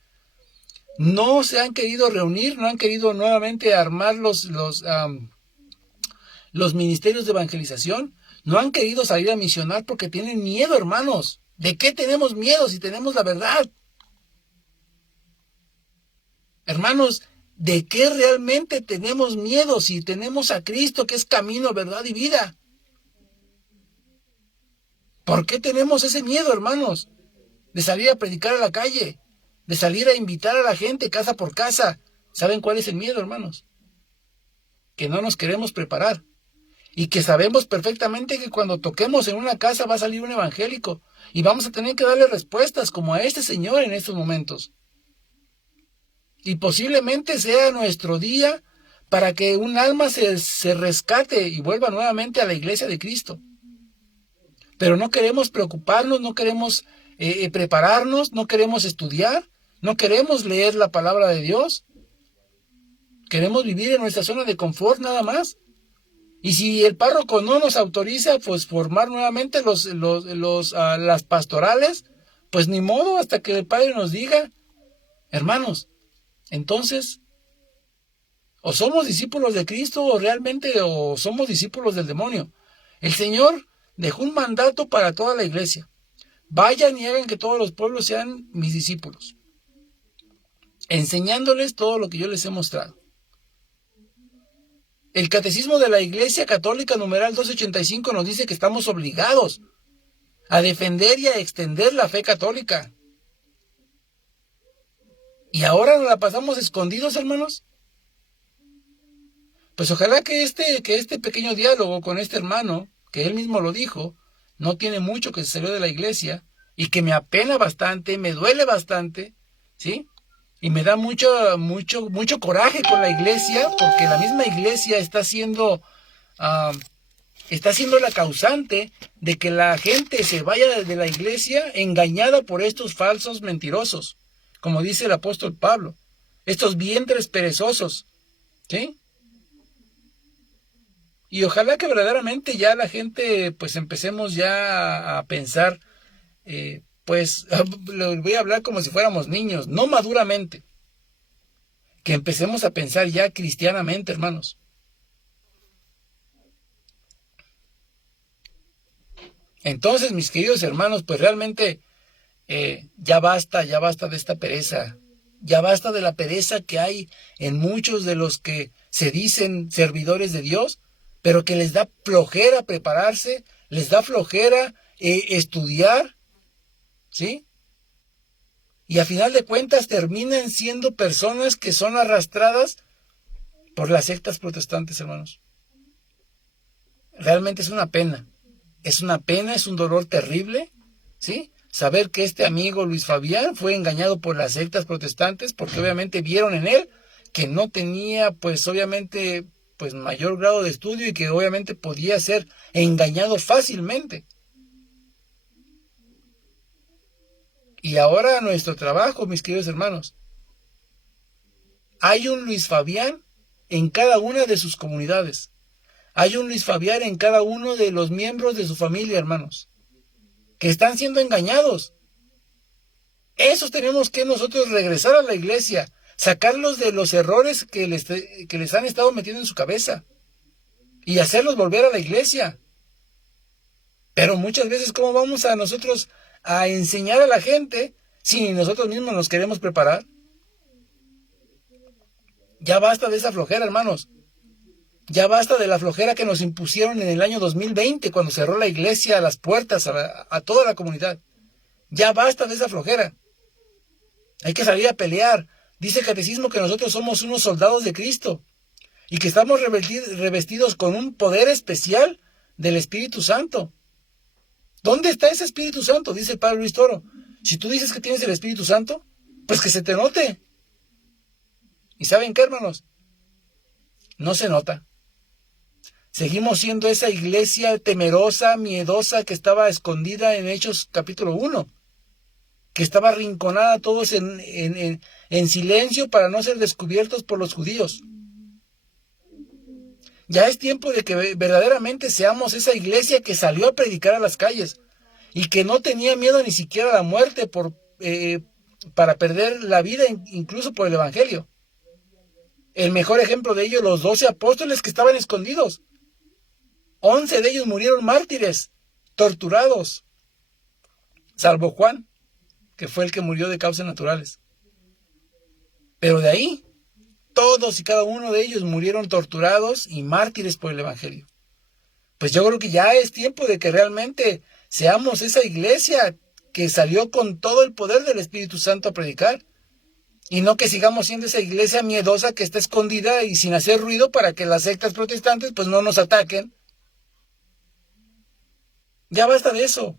No se han querido reunir, no han querido nuevamente armar los ministerios de evangelización, no han querido salir a misionar porque tienen miedo, hermanos. ¿De qué tenemos miedo si tenemos la verdad? Hermanos, ¿de qué realmente tenemos miedo si tenemos a Cristo, que es camino, verdad y vida? ¿Por qué tenemos ese miedo, hermanos? De salir a predicar a la calle, de salir a invitar a la gente casa por casa. ¿Saben cuál es el miedo, hermanos? Que no nos queremos preparar. Y que sabemos perfectamente que cuando toquemos en una casa va a salir un evangélico. Y vamos a tener que darle respuestas como a este señor en estos momentos. Y posiblemente sea nuestro día para que un alma se rescate y vuelva nuevamente a la iglesia de Cristo. Pero no queremos preocuparnos, no queremos prepararnos, no queremos estudiar, no queremos leer la palabra de Dios. Queremos vivir en nuestra zona de confort nada más. Y si el párroco no nos autoriza, pues formar nuevamente las pastorales, pues ni modo, hasta que el Padre nos diga. Hermanos, entonces, o somos discípulos de Cristo o somos discípulos del demonio. El Señor dejó un mandato para toda la iglesia. Vayan y hagan que todos los pueblos sean mis discípulos, enseñándoles todo lo que yo les he mostrado. El Catecismo de la Iglesia Católica, numeral 285, nos dice que estamos obligados a defender y a extender la fe católica. ¿Y ahora nos la pasamos escondidos, hermanos? Pues ojalá que este pequeño diálogo con este hermano, que él mismo lo dijo, no tiene mucho que se salió de la iglesia, y que me apena bastante, me duele bastante, ¿sí? Y me da mucho coraje con la iglesia, porque la misma iglesia está siendo la causante de que la gente se vaya de la iglesia engañada por estos falsos mentirosos, como dice el apóstol Pablo, estos vientres perezosos, ¿sí? Y ojalá que verdaderamente ya la gente, pues empecemos ya a pensar, pues les voy a hablar como si fuéramos niños, no maduramente, que empecemos a pensar ya cristianamente, hermanos. Entonces, mis queridos hermanos, pues realmente ya basta de esta pereza, ya basta de la pereza que hay en muchos de los que se dicen servidores de Dios, pero que les da flojera prepararse, les da flojera estudiar, ¿sí? Y a final de cuentas terminan siendo personas que son arrastradas por las sectas protestantes, hermanos. Realmente es una pena, es un dolor terrible, ¿sí? Saber que este amigo Luis Fabián fue engañado por las sectas protestantes porque obviamente vieron en él que no tenía, pues obviamente, pues mayor grado de estudio y que obviamente podía ser engañado fácilmente. Y ahora nuestro trabajo, mis queridos hermanos. Hay un Luis Fabián en cada una de sus comunidades. Hay un Luis Fabián en cada uno de los miembros de su familia, hermanos, que están siendo engañados. Esos tenemos que nosotros regresar a la iglesia, sacarlos de los errores que les han estado metiendo en su cabeza y hacerlos volver a la iglesia. Pero muchas veces, ¿cómo vamos a nosotros a enseñar a la gente si ni nosotros mismos nos queremos preparar? Ya basta de esa flojera, hermanos. Ya basta de la flojera que nos impusieron en el año 2020 cuando cerró la iglesia a las puertas a toda la comunidad. Ya basta de esa flojera. Hay que salir a pelear. Dice el catecismo que nosotros somos unos soldados de Cristo y que estamos revestidos con un poder especial del Espíritu Santo. ¿Dónde está ese Espíritu Santo? Dice el Padre Luis Toro. Si tú dices que tienes el Espíritu Santo, pues que se te note. ¿Y saben qué, hermanos? No se nota. Seguimos siendo esa iglesia temerosa, miedosa, que estaba escondida en Hechos capítulo 1, que estaba arrinconada todos en silencio para no ser descubiertos por los judíos. Ya es tiempo de que verdaderamente seamos esa iglesia que salió a predicar a las calles y que no tenía miedo ni siquiera a la muerte para perder la vida, incluso por el Evangelio. El mejor ejemplo de ello, los 12 apóstoles que estaban escondidos. 11 de ellos murieron mártires, torturados, salvo Juan, que fue el que murió de causas naturales. Pero de ahí, todos y cada uno de ellos murieron torturados y mártires por el Evangelio. Pues yo creo que ya es tiempo de que realmente seamos esa iglesia que salió con todo el poder del Espíritu Santo a predicar. Y no que sigamos siendo esa iglesia miedosa que está escondida y sin hacer ruido para que las sectas protestantes pues no nos ataquen. Ya basta de eso.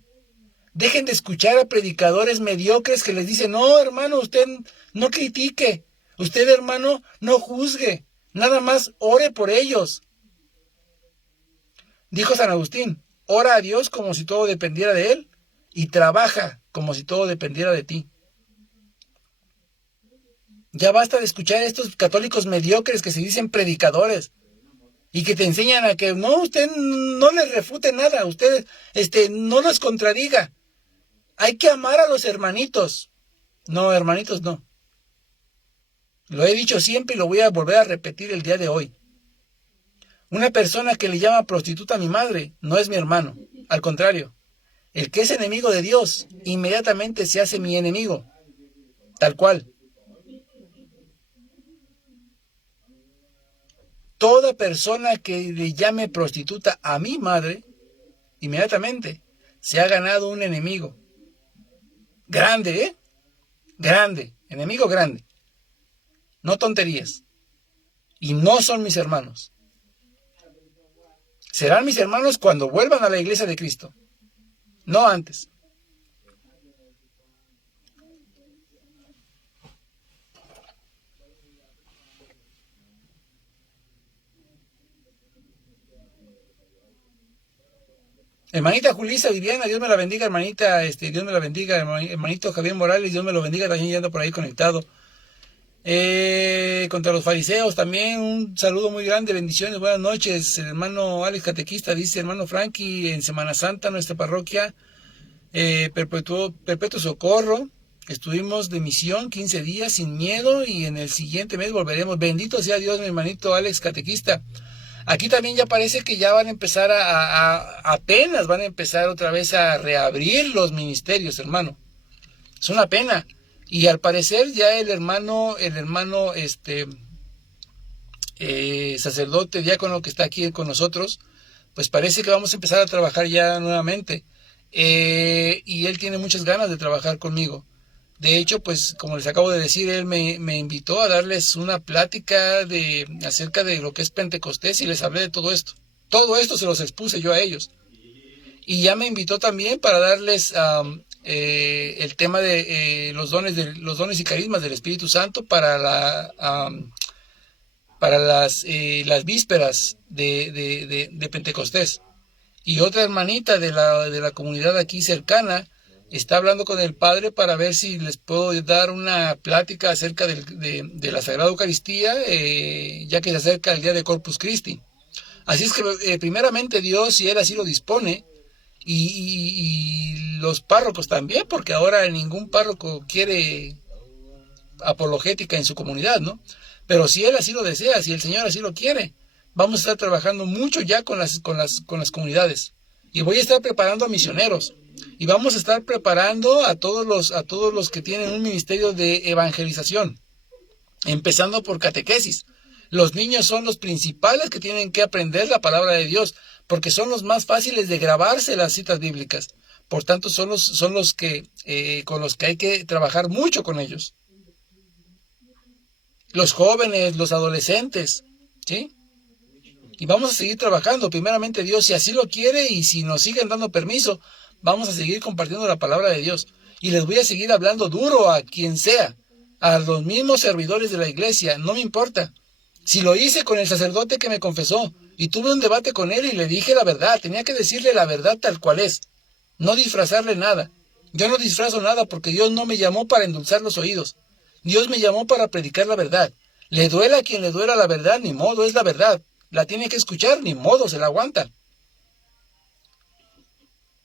Dejen de escuchar a predicadores mediocres que les dicen, no, hermano, usted no critique. Usted, hermano, no juzgue. Nada más ore por ellos. Dijo San Agustín, ora a Dios como si todo dependiera de Él y trabaja como si todo dependiera de ti. Ya basta de escuchar a estos católicos mediocres que se dicen predicadores y que te enseñan a que no, usted no les refute nada, usted no los contradiga. Hay que amar a los hermanitos. No, hermanitos, no. Lo he dicho siempre y lo voy a volver a repetir el día de hoy. Una persona que le llama prostituta a mi madre no es mi hermano. Al contrario, el que es enemigo de Dios inmediatamente se hace mi enemigo. Tal cual. Toda persona que le llame prostituta a mi madre, inmediatamente se ha ganado un enemigo. Grande, ¿eh? Grande, enemigo grande. No tonterías. Y no son mis hermanos. Serán mis hermanos cuando vuelvan a la iglesia de Cristo. No antes. Hermanita Julisa Viviana, Dios me la bendiga, hermanita, Dios me la bendiga, hermanito Javier Morales, Dios me lo bendiga, también ya anda por ahí conectado. Contra los fariseos también, un saludo muy grande, bendiciones, buenas noches. El hermano Alex Catequista dice, hermano Frankie, en Semana Santa nuestra parroquia, Perpetuo Socorro, estuvimos de misión 15 días sin miedo y en el siguiente mes volveremos. Bendito sea Dios, mi hermanito Alex Catequista. Aquí también ya parece que ya van a empezar apenas van a empezar otra vez a reabrir los ministerios, hermano. Es una pena. Y al parecer ya el hermano sacerdote, diácono que está aquí con nosotros, pues parece que vamos a empezar a trabajar ya nuevamente. y él tiene muchas ganas de trabajar conmigo. De hecho, pues como les acabo de decir, él me invitó a darles una plática acerca de lo que es Pentecostés y les hablé de todo esto. Todo esto se los expuse yo a ellos. Y ya me invitó también para darles el tema de los dones y carismas del Espíritu Santo para las vísperas de Pentecostés. Y otra hermanita de la comunidad aquí cercana está hablando con el Padre para ver si les puedo dar una plática acerca de la Sagrada Eucaristía, ya que se acerca el día de Corpus Christi. Así es que primeramente Dios, si Él así lo dispone, y los párrocos también, porque ahora ningún párroco quiere apologética en su comunidad, ¿no? Pero si Él así lo desea, si el Señor así lo quiere, vamos a estar trabajando mucho ya con las comunidades. Y voy a estar preparando a misioneros. Y vamos a estar preparando a todos los que tienen un ministerio de evangelización, empezando por catequesis. Los niños son los principales que tienen que aprender la palabra de Dios, porque son los más fáciles de grabarse las citas bíblicas. Por tanto, son los que con los que hay que trabajar mucho con ellos. Los jóvenes, los adolescentes, ¿sí? Y vamos a seguir trabajando, primeramente Dios, si así lo quiere y si nos siguen dando permiso, vamos a seguir compartiendo la palabra de Dios. Y les voy a seguir hablando duro a quien sea, a los mismos servidores de la iglesia, no me importa. Si lo hice con el sacerdote que me confesó y tuve un debate con él y le dije la verdad, tenía que decirle la verdad tal cual es, no disfrazarle nada. Yo no disfrazo nada porque Dios no me llamó para endulzar los oídos. Dios me llamó para predicar la verdad. Le duela a quien le duela la verdad, ni modo, es la verdad. La tiene que escuchar, ni modo, se la aguanta.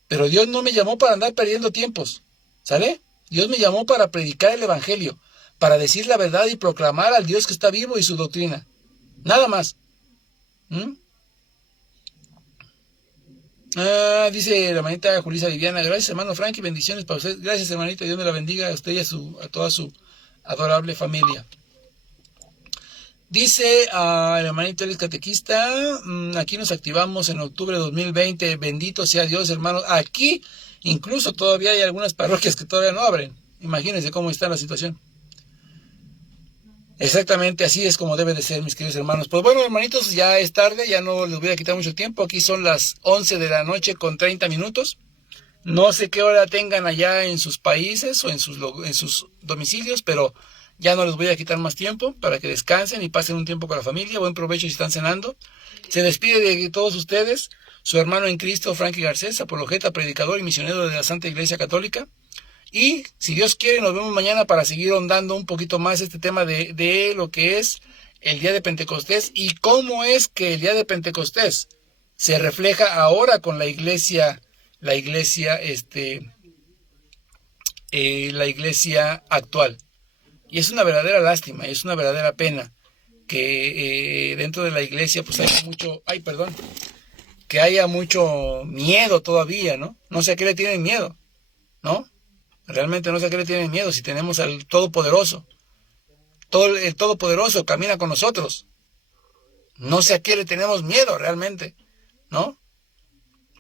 Pero Dios no me llamó para andar perdiendo tiempos, ¿sale? Dios me llamó para predicar el Evangelio, para decir la verdad y proclamar al Dios que está vivo y su doctrina. Nada más. Dice la hermanita Julisa Viviana, gracias hermano Frankie, bendiciones para usted. Gracias hermanita, Dios me la bendiga a usted y a toda su adorable familia. Dice el hermanito Elis Catequista, aquí nos activamos en octubre de 2020, bendito sea Dios hermanos. Aquí incluso todavía hay algunas parroquias que todavía no abren. Imagínense cómo está la situación. Exactamente, así es como debe de ser, mis queridos hermanos. Pues bueno, hermanitos, ya es tarde, ya no les voy a quitar mucho tiempo. Aquí son las 11 de la noche con 30 minutos. No sé qué hora tengan allá en sus países o en sus domicilios, pero ya no les voy a quitar más tiempo para que descansen y pasen un tiempo con la familia. Buen provecho si están cenando. Se despide de todos ustedes su hermano en Cristo, Frankie Garcés, apologeta, predicador y misionero de la Santa Iglesia Católica. Y si Dios quiere, nos vemos mañana para seguir ahondando un poquito más este tema de lo que es el día de Pentecostés y cómo es que el día de Pentecostés se refleja ahora con la iglesia actual. Y es una verdadera lástima, es una verdadera pena que dentro de la iglesia pues que haya mucho miedo todavía, ¿no? No sé a qué le tienen miedo, ¿no? Realmente no sé a qué le tienen miedo si tenemos al Todopoderoso. El Todopoderoso camina con nosotros. No sé a qué le tenemos miedo realmente, ¿no?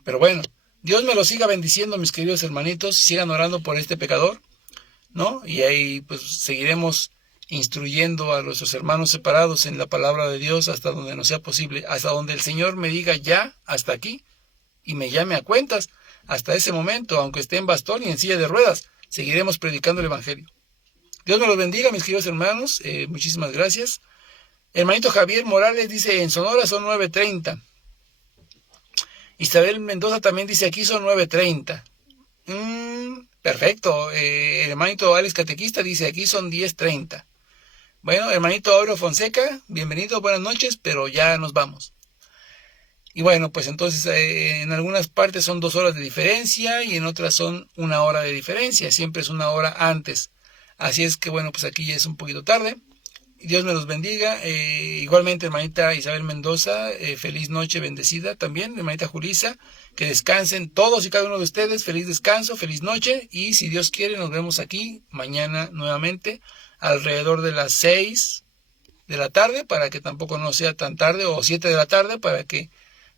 Pero bueno, Dios me lo siga bendiciendo, mis queridos hermanitos, sigan orando por este pecador, ¿no? Y ahí pues seguiremos instruyendo a nuestros hermanos separados en la palabra de Dios hasta donde nos sea posible, hasta donde el Señor me diga ya, hasta aquí, y me llame a cuentas. Hasta ese momento, aunque esté en bastón y en silla de ruedas, seguiremos predicando el Evangelio. Dios me los bendiga, mis queridos hermanos. Muchísimas gracias. Hermanito Javier Morales dice, en Sonora son 9:30. Isabel Mendoza también dice, aquí son 9:30. Perfecto. El hermanito Alex Catequista dice, aquí son 10:30. Bueno, hermanito Aureo Fonseca, bienvenido, buenas noches, pero ya nos vamos. Y bueno, pues entonces en algunas partes son 2 horas de diferencia y en otras son 1 hora de diferencia. Siempre es 1 hora antes. Así es que bueno, pues aquí ya es un poquito tarde. Dios me los bendiga. Igualmente, hermanita Isabel Mendoza, feliz noche bendecida también. Hermanita Julisa, que descansen todos y cada uno de ustedes. Feliz descanso, feliz noche. Y si Dios quiere, nos vemos aquí mañana nuevamente alrededor de las 6 de la tarde, para que tampoco no sea tan tarde, o 7 de la tarde, para que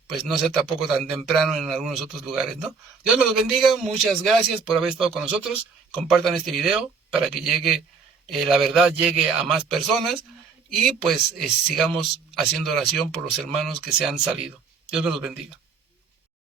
pues no sea tampoco tan temprano en algunos otros lugares, ¿no? Dios me los bendiga, muchas gracias por haber estado con nosotros. Compartan este video para que llegue, la verdad llegue a más personas y pues sigamos haciendo oración por los hermanos que se han salido. Dios me los bendiga.